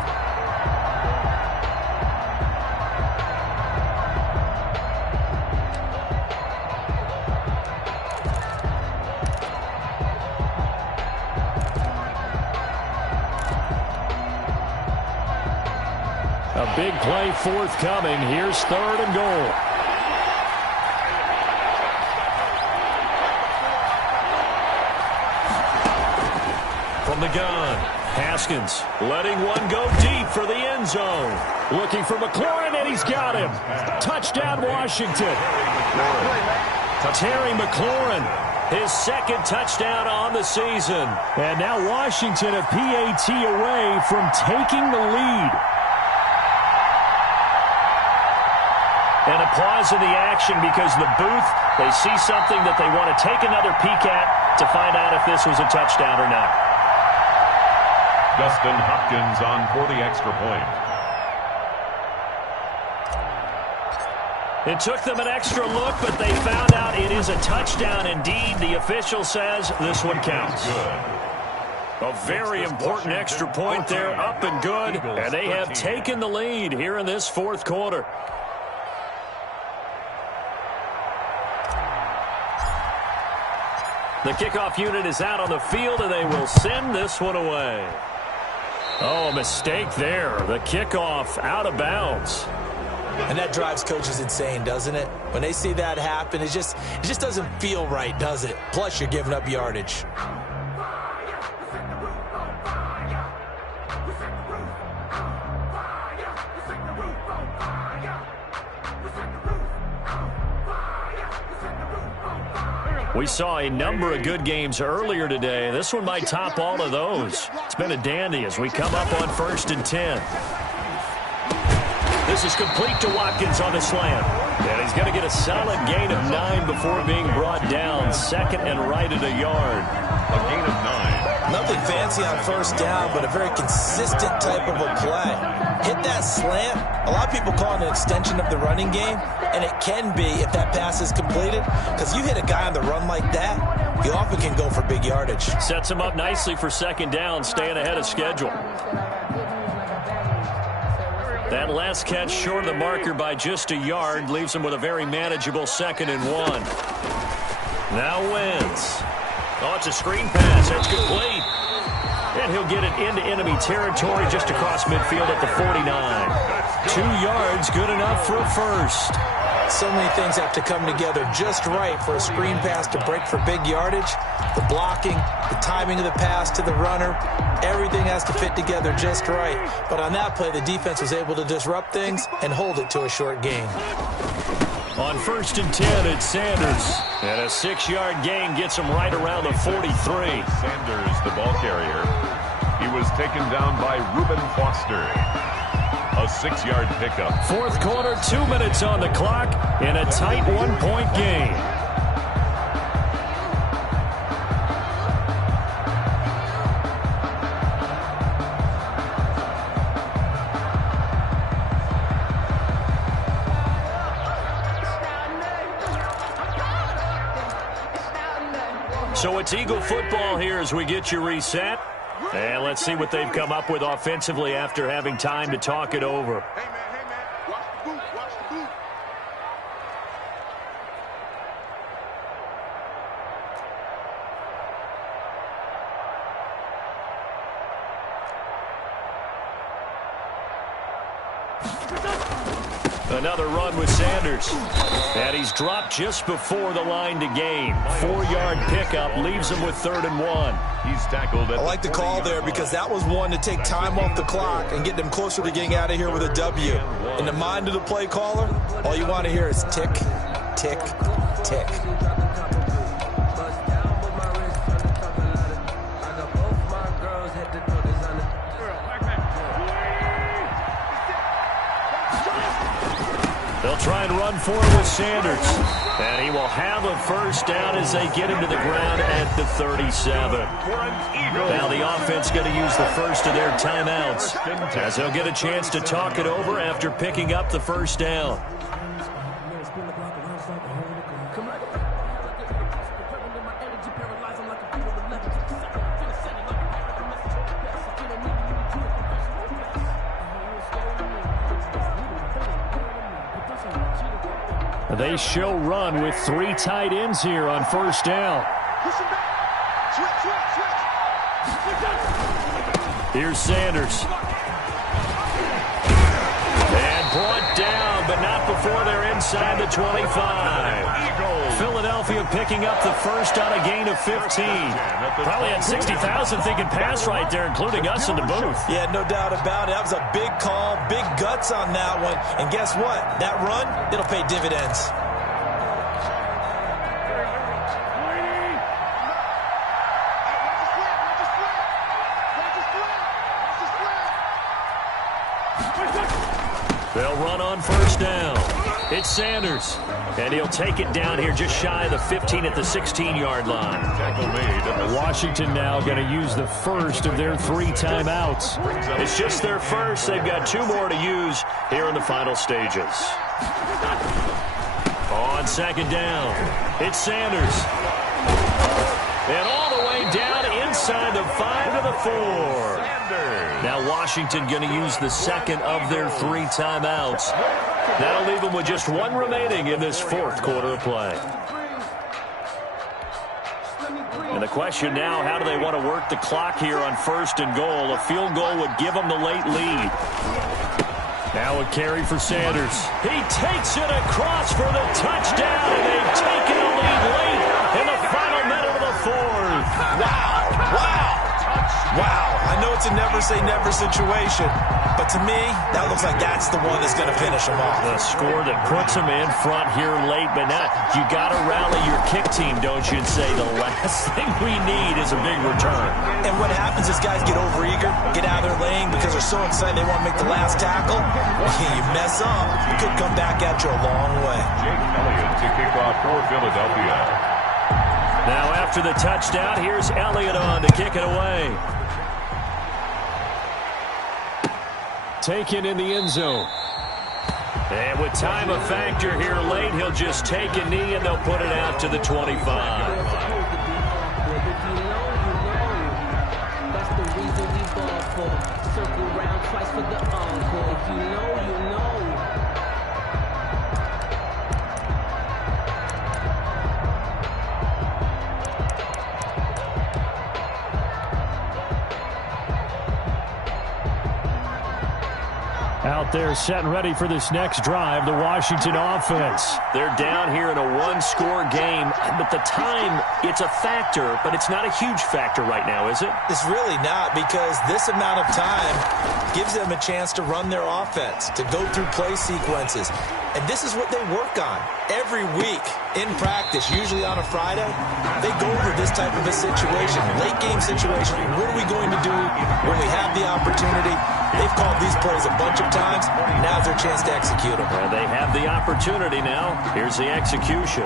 A big play forthcoming. Here's 3rd and goal. From the gun, Haskins letting one go deep for the end zone. Looking for McLaurin, and he's got him. Touchdown, Washington. Terry McLaurin His second touchdown on the season. And now Washington a PAT away from taking the lead. And a pause in the action because the booth, they see something that they want to take another peek at to find out if this was a touchdown or not. Dustin Hopkins on for the extra point. It took them an extra look, but they found out it is a touchdown indeed. The official says this one counts. A very important extra point there, up and good, and they have taken the lead here in this fourth quarter. The kickoff unit is out on the field, and they will send this one away. Oh, a mistake there. The kickoff out of bounds. And that drives coaches insane, doesn't it? When they see that happen, it just doesn't feel right, does it? Plus, you're giving up yardage. We saw a number of good games earlier today. This one might top all of those. It's been a dandy as we come up on 1st and 10. This is complete to Watkins on the slant. And he's going to get a solid gain of 9 before being brought down. Second and right at a yard. A gain of 9. Nothing fancy on first down, but a very consistent type of a play. Hit that slant. A lot of people call it an extension of the running game, and it can be if that pass is completed, because you hit a guy on the run like that, you often can go for big yardage. Sets him up nicely for second down, staying ahead of schedule. That last catch short of the marker by just a yard leaves him with a very manageable 2nd and 1. Now Wentz. Oh, it's a screen pass. That's complete. And he'll get it into enemy territory just across midfield at the 49. 2 yards, good enough for a first. So many things have to come together just right for a screen pass to break for big yardage. The blocking, the timing of the pass to the runner, everything has to fit together just right. But on that play, the defense was able to disrupt things and hold it to a short gain. On 1st and 10, it's Sanders. And a 6-yard gain gets him right around the 43. Sanders, the ball carrier. He was taken down by Reuben Foster. A 6-yard pickup. Fourth quarter, 2 minutes on the clock, in a tight 1-point game. So it's Eagle football here as we get you reset. And let's see what they've come up with offensively after having time to talk it over. Hey, man, watch the boot, watch the boot. Another run with Sanders. And he's dropped just before the line to gain. 4-yard pickup leaves him with 3rd and 1. He's tackled at I like the call there because that was one to take time off the clock and get them closer to getting out of here with a W. In the mind of the play caller, all you want to hear is tick, tick, tick. They'll try and run for it with Sanders. And he will have a first down as they get him to the ground at the 37. Now the offense going to use the first of their timeouts as they'll get a chance to talk it over after picking up the first down. They show run with 3 tight ends here on first down. Here's Sanders. And brought down, but not before they're inside the 25. Philadelphia picking up the first on a gain of 15. Probably had 60,000 thinking pass right there, including us in the booth. Yeah, no doubt about it. That was a big call, big guts on that one. And guess what? That run, it'll pay dividends. They'll run on first down. It's Sanders. And he'll take it down here just shy of the 15 at the 16-yard line. Tackle made. Washington now going to use the first of their 3 timeouts. It's just their first. They've got 2 more to use here in the final stages. On second down, it's Sanders. And all the way down inside the 5 to the 4. Now Washington going to use the second of their 3 timeouts. That'll leave them with just 1 remaining in this 4th quarter of play. And the question now, how do they want to work the clock here on 1st and goal? A field goal would give them the late lead. Now a carry for Sanders. He takes it across for the touchdown, and they've taken the lead late in the final minute of the 4th. Wow. Wow. Wow. I know it's a never-say-never situation, but to me, that looks like that's the one that's going to finish them off. The score that puts them in front here late, but now you got to rally your kick team, don't you, and say the last thing we need is a big return. And what happens is guys get overeager, get out of their lane because they're so excited they want to make the last tackle. You mess up, it could come back at you a long way. Jake Elliott to kick off for Philadelphia. Now after the touchdown, here's Elliott on to kick it away. Taken in the end zone. And with time a factor here late, he'll just take a knee and they'll put it out to the 25. That's the reason we ball for. Circle round twice for the encore. If you know, you know. Out there set and ready for this next drive, the Washington offense. They're down here in a 1-score game, but the time, it's a factor, but it's not a huge factor right now, is it? It's really not, because this amount of time gives them a chance to run their offense, to go through play sequences. And this is what they work on every week in practice, usually on a Friday. They go over this type of a situation, late game situation. What are we going to do when we have the opportunity? They've called these plays a bunch of times. Now's their chance to execute them. Well, they have the opportunity now. Here's the execution.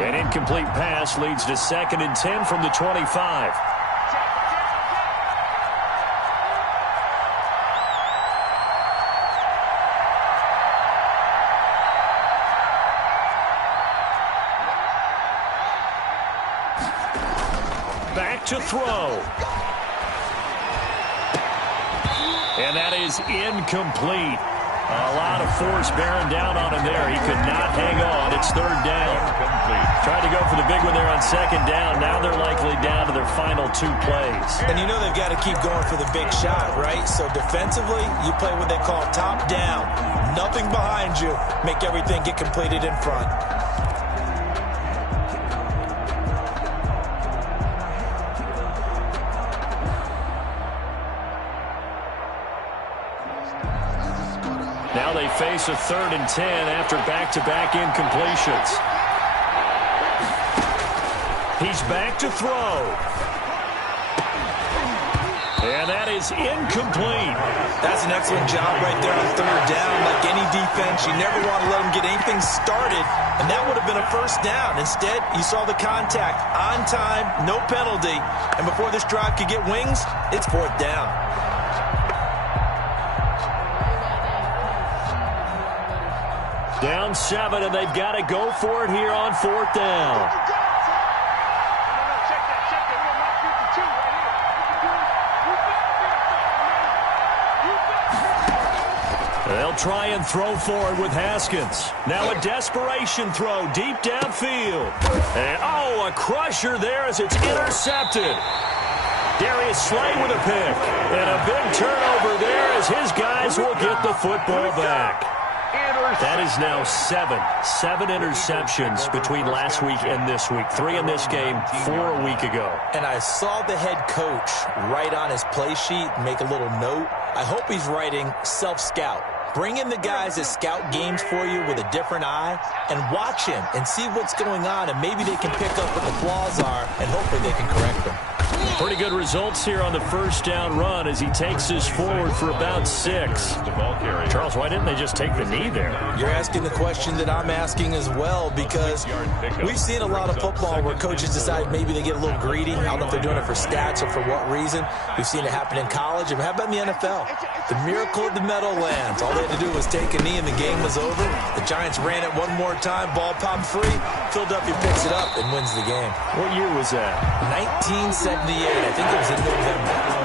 An incomplete pass leads to 2nd and 10 from the 25. Back to throw. And that is incomplete. A lot of force bearing down on him there. He could not hang on. It's 3rd down. Tried to go for the big one there on 2nd down. Now they're likely down to their final 2 plays. And you know they've got to keep going for the big shot, right? So defensively, you play what they call top down. Nothing behind you. Make everything get completed in front. Now they face a 3rd and 10 after back-to-back incompletions. He's back to throw. And that is incomplete. That's an excellent job right there on 3rd down. Like any defense, you never want to let them get anything started, and that would have been a 1st down. Instead, you saw the contact on time, no penalty, and before this drive could get wings, it's 4th down. Down 7, and they've got to go for it here on 4th down. They'll try and throw forward with Haskins. Now a desperation throw deep downfield. And, oh, a crusher there as it's intercepted. Darius Slay with a pick. And a big turnover there as his guys will get the football back. That is now 7 interceptions between last week and this week. 3 in this game, 4 a week ago. And I saw the head coach write on his play sheet, make a little note. I hope he's writing self-scout. Bring in the guys that scout games for you with a different eye and watch him and see what's going on, and maybe they can pick up what the flaws are, and hopefully they can correct them. Pretty good results here on the first down run as he takes us forward for about 6. Charles, why didn't they just take the knee there? You're asking the question that I'm asking as well, because we've seen a lot of football where coaches decide maybe they get a little greedy. I don't know if they're doing it for stats or for what reason. We've seen it happen in college. And how about in the NFL? The miracle of the Meadowlands. All they had to do was take a knee and the game was over. The Giants ran it one more time. Ball popped free. Philadelphia picks it up and wins the game. What year was that? 1978. I think it was in November.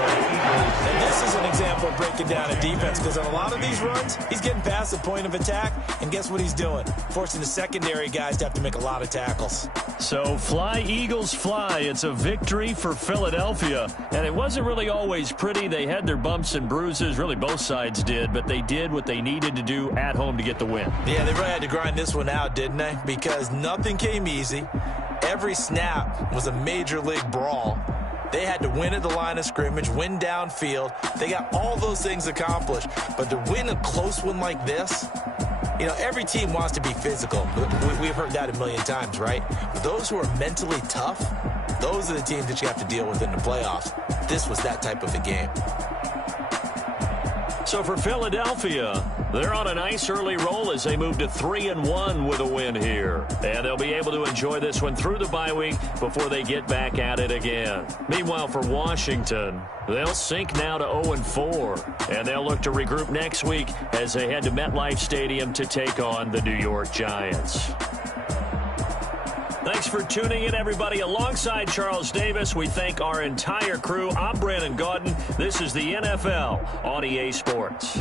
And this is an example of breaking down a defense, because on a lot of these runs, he's getting past the point of attack, and guess what he's doing? Forcing the secondary guys to have to make a lot of tackles. So fly, Eagles, fly. It's a victory for Philadelphia. And it wasn't really always pretty. They had their bumps and bruises. Really, both sides did. But they did what they needed to do at home to get the win. Yeah, they really had to grind this one out, didn't they? Because nothing came easy. Every snap was a major league brawl. They had to win at the line of scrimmage, win downfield. They got all those things accomplished. But to win a close one like this, you know, every team wants to be physical. We've heard that a million times, right? But those who are mentally tough, those are the teams that you have to deal with in the playoffs. This was that type of a game. So for Philadelphia, they're on a nice early roll as they move to 3-1 with a win here. And they'll be able to enjoy this one through the bye week before they get back at it again. Meanwhile, for Washington, they'll sink now to 0-4. And they'll look to regroup next week as they head to MetLife Stadium to take on the New York Giants. Thanks for tuning in, everybody. Alongside Charles Davis, we thank our entire crew. I'm Brandon Gaudin. This is the NFL on EA Sports.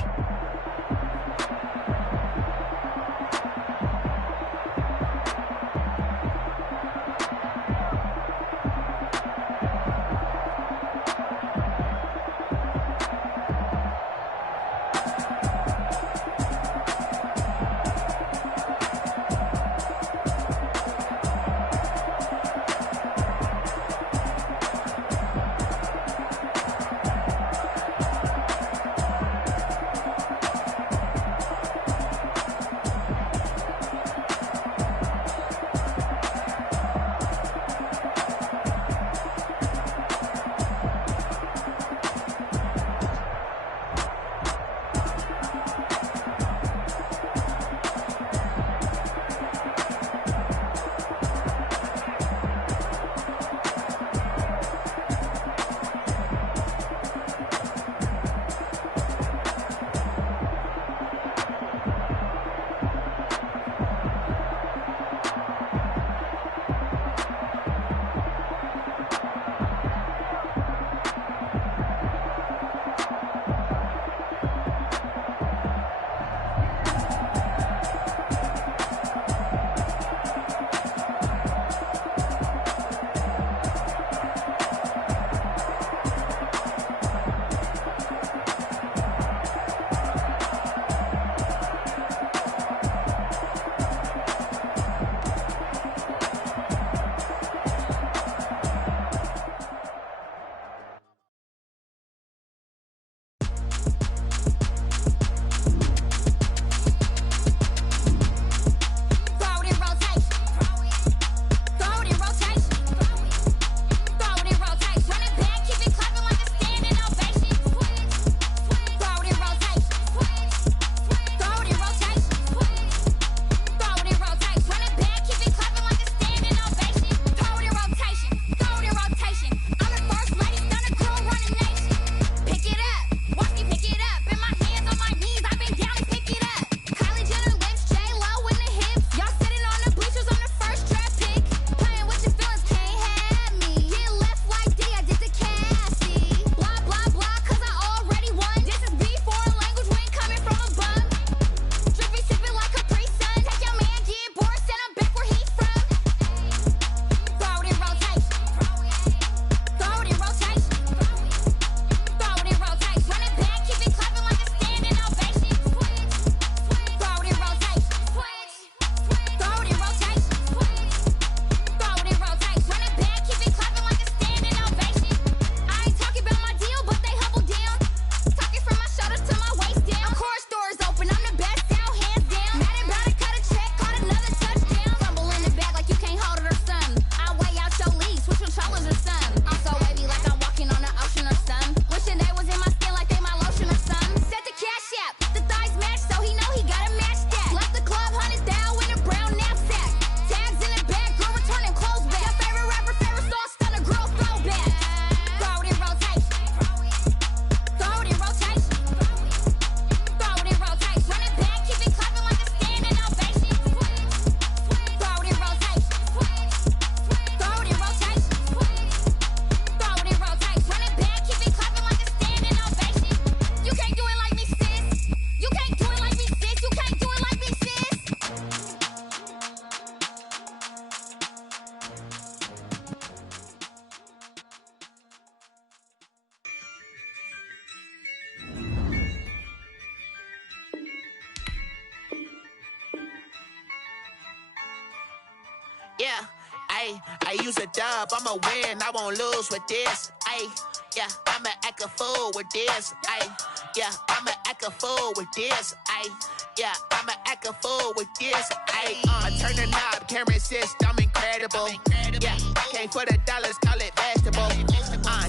Yeah, I use a dub, I'ma win, I won't lose with this. Yeah, I'ma act a fool with this. Yeah, I'ma act a fool with this. Yeah, I'ma act a fool with this. Turn the knob, camera assist, I'm incredible. Yeah, came for the dollars, call it vegetable.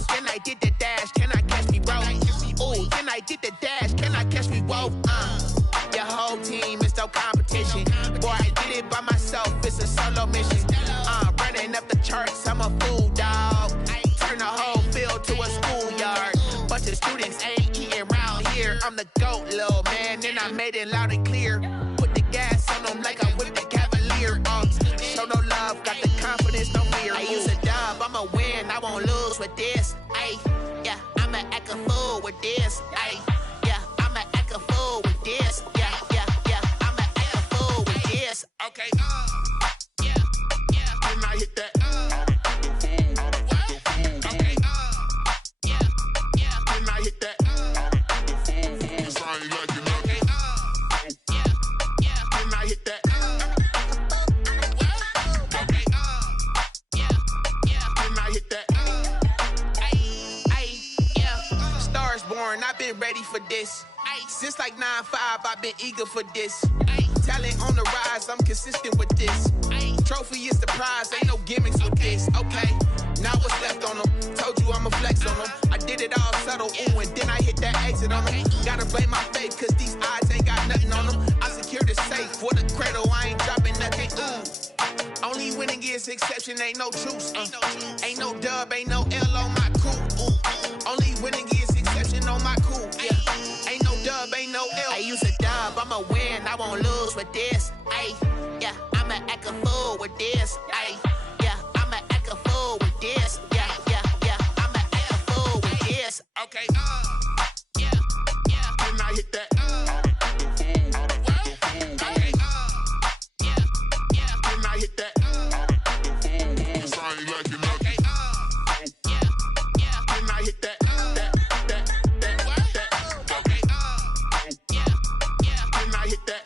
Then I did the dash, can I catch me, bro? Ooh, then I did the dash, can I catch me, whoa? Your whole team is no competition. Boy, I did it by myself, it's a solo mission. Running up the charts, I'm a fool, dog. Turn the whole field to a schoolyard. Bunch of students ain't eating round here. I'm the GOAT, little man, and I made it loud and clear. Put the gas on them like I whipped the Cavalier. Show no love, got the confidence, no fear. I use a dub, I'ma win, I won't lose with this. Yeah, I'ma act a fool with this. Yeah, I'ma act a fool with this. Yeah, I'ma act a fool with this. Okay, yeah, can I hit that? Okay, yeah, can I hit that? Cause I ain't like it. Okay, yeah, can I hit that? Okay, yeah, can I hit that? Yeah, Stars born, I've been ready for this. Since like 9-5, I've been eager for this. Talent on the rise, I'm consistent with this. Trophy is the prize, ain't no gimmicks with this. Okay, now what's left on them? Told you I'ma flex on them. I did it all subtle, ooh, and then I hit that exit on them. Gotta blame my faith, cause these odds ain't got nothing on them. I secure the safe for the cradle, I ain't dropping nothing, ooh. Only winning is exception, ain't no truce. Ain't no dub, ain't no L on my crew. Only winning is exception on my crew, yeah. Ain't no dub, ain't no L. I use a dub, I'ma win, I won't lose with this. Yeah, I'ma act a fool with this. Yeah, I'ma act a fool with this. Yeah, I'ma act a fool with this. Okay, yeah, can I hit that? Okay, yeah, can I hit that? Cause I ain't like it. Okay, yeah, can I hit that? Okay, yeah, can I hit that?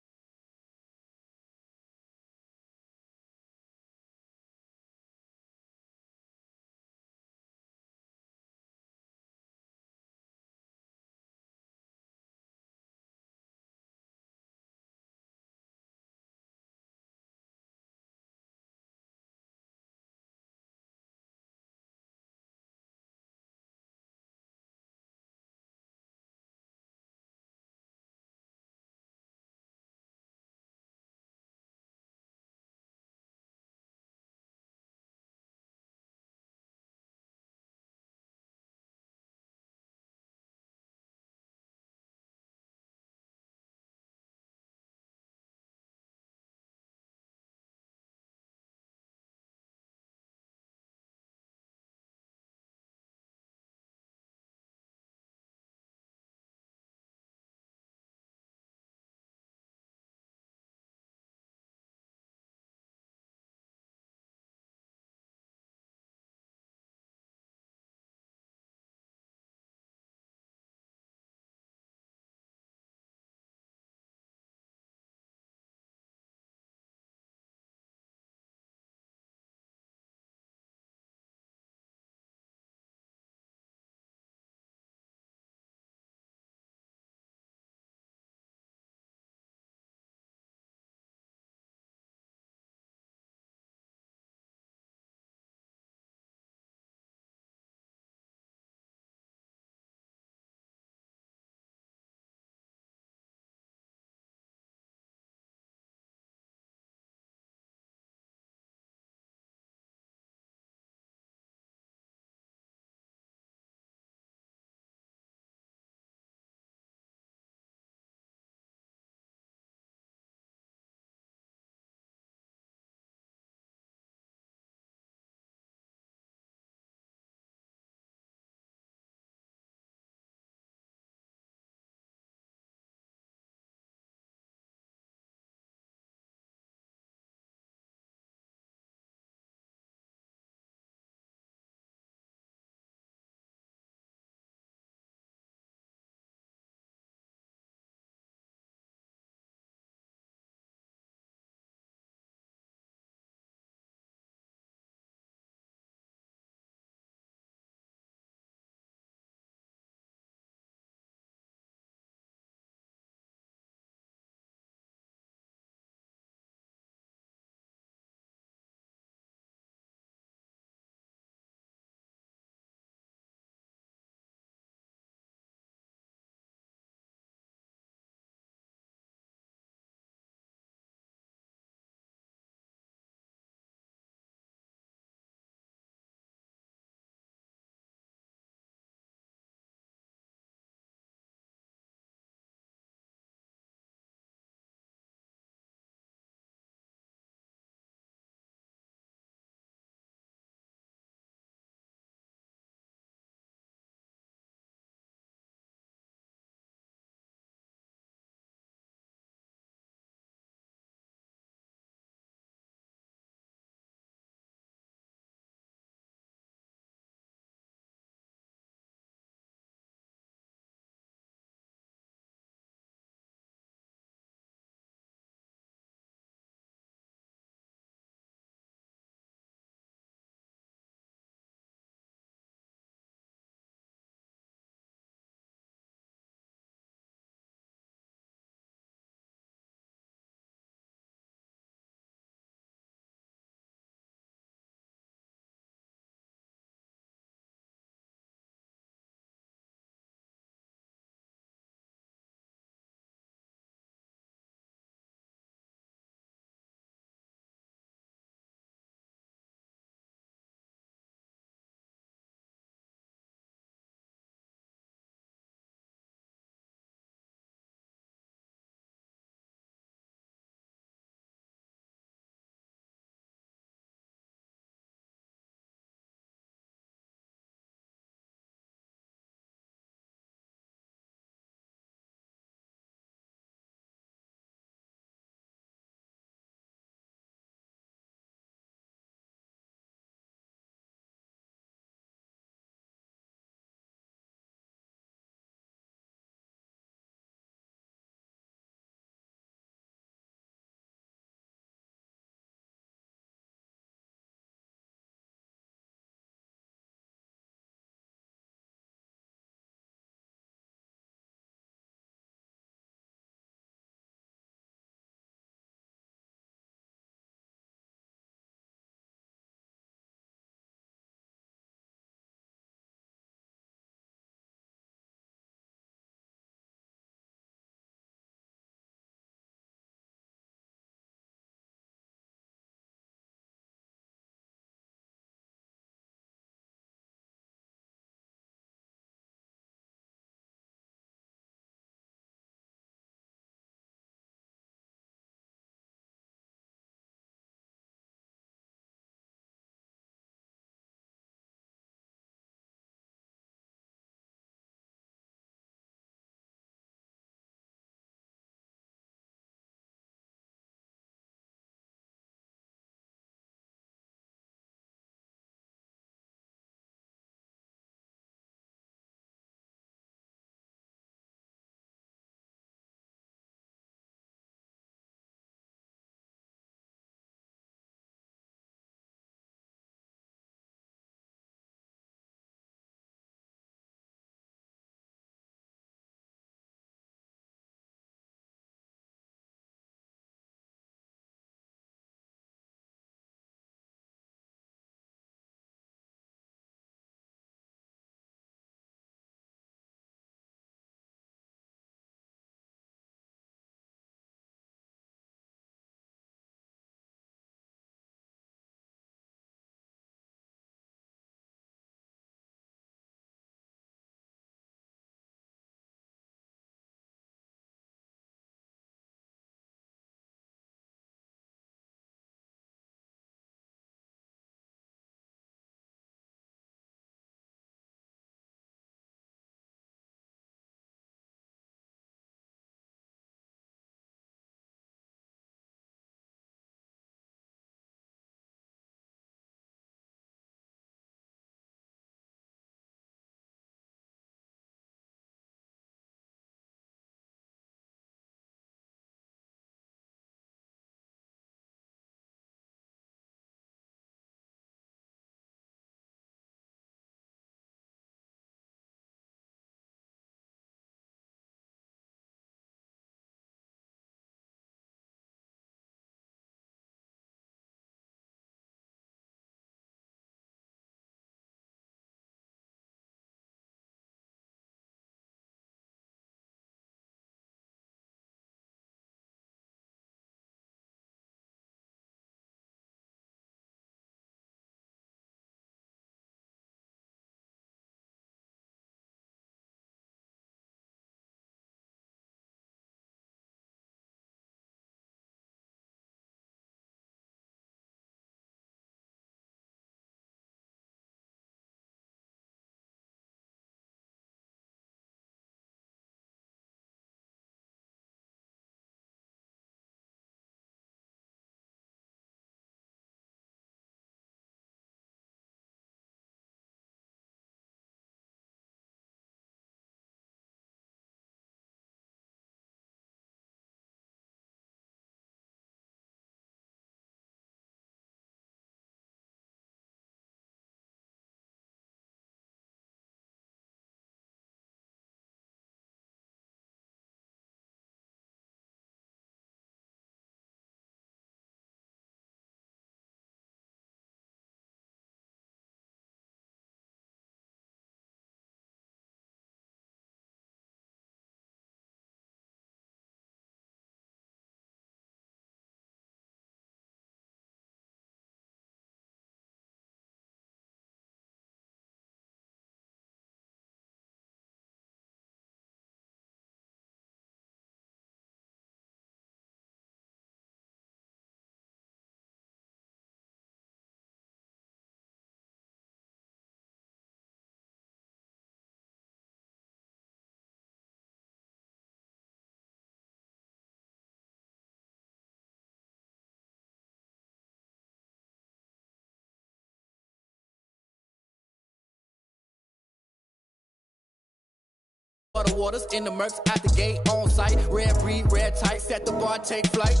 for the waters, in the Mercs, at the gate, on site. Red breed, red tight, set the bar, take flight.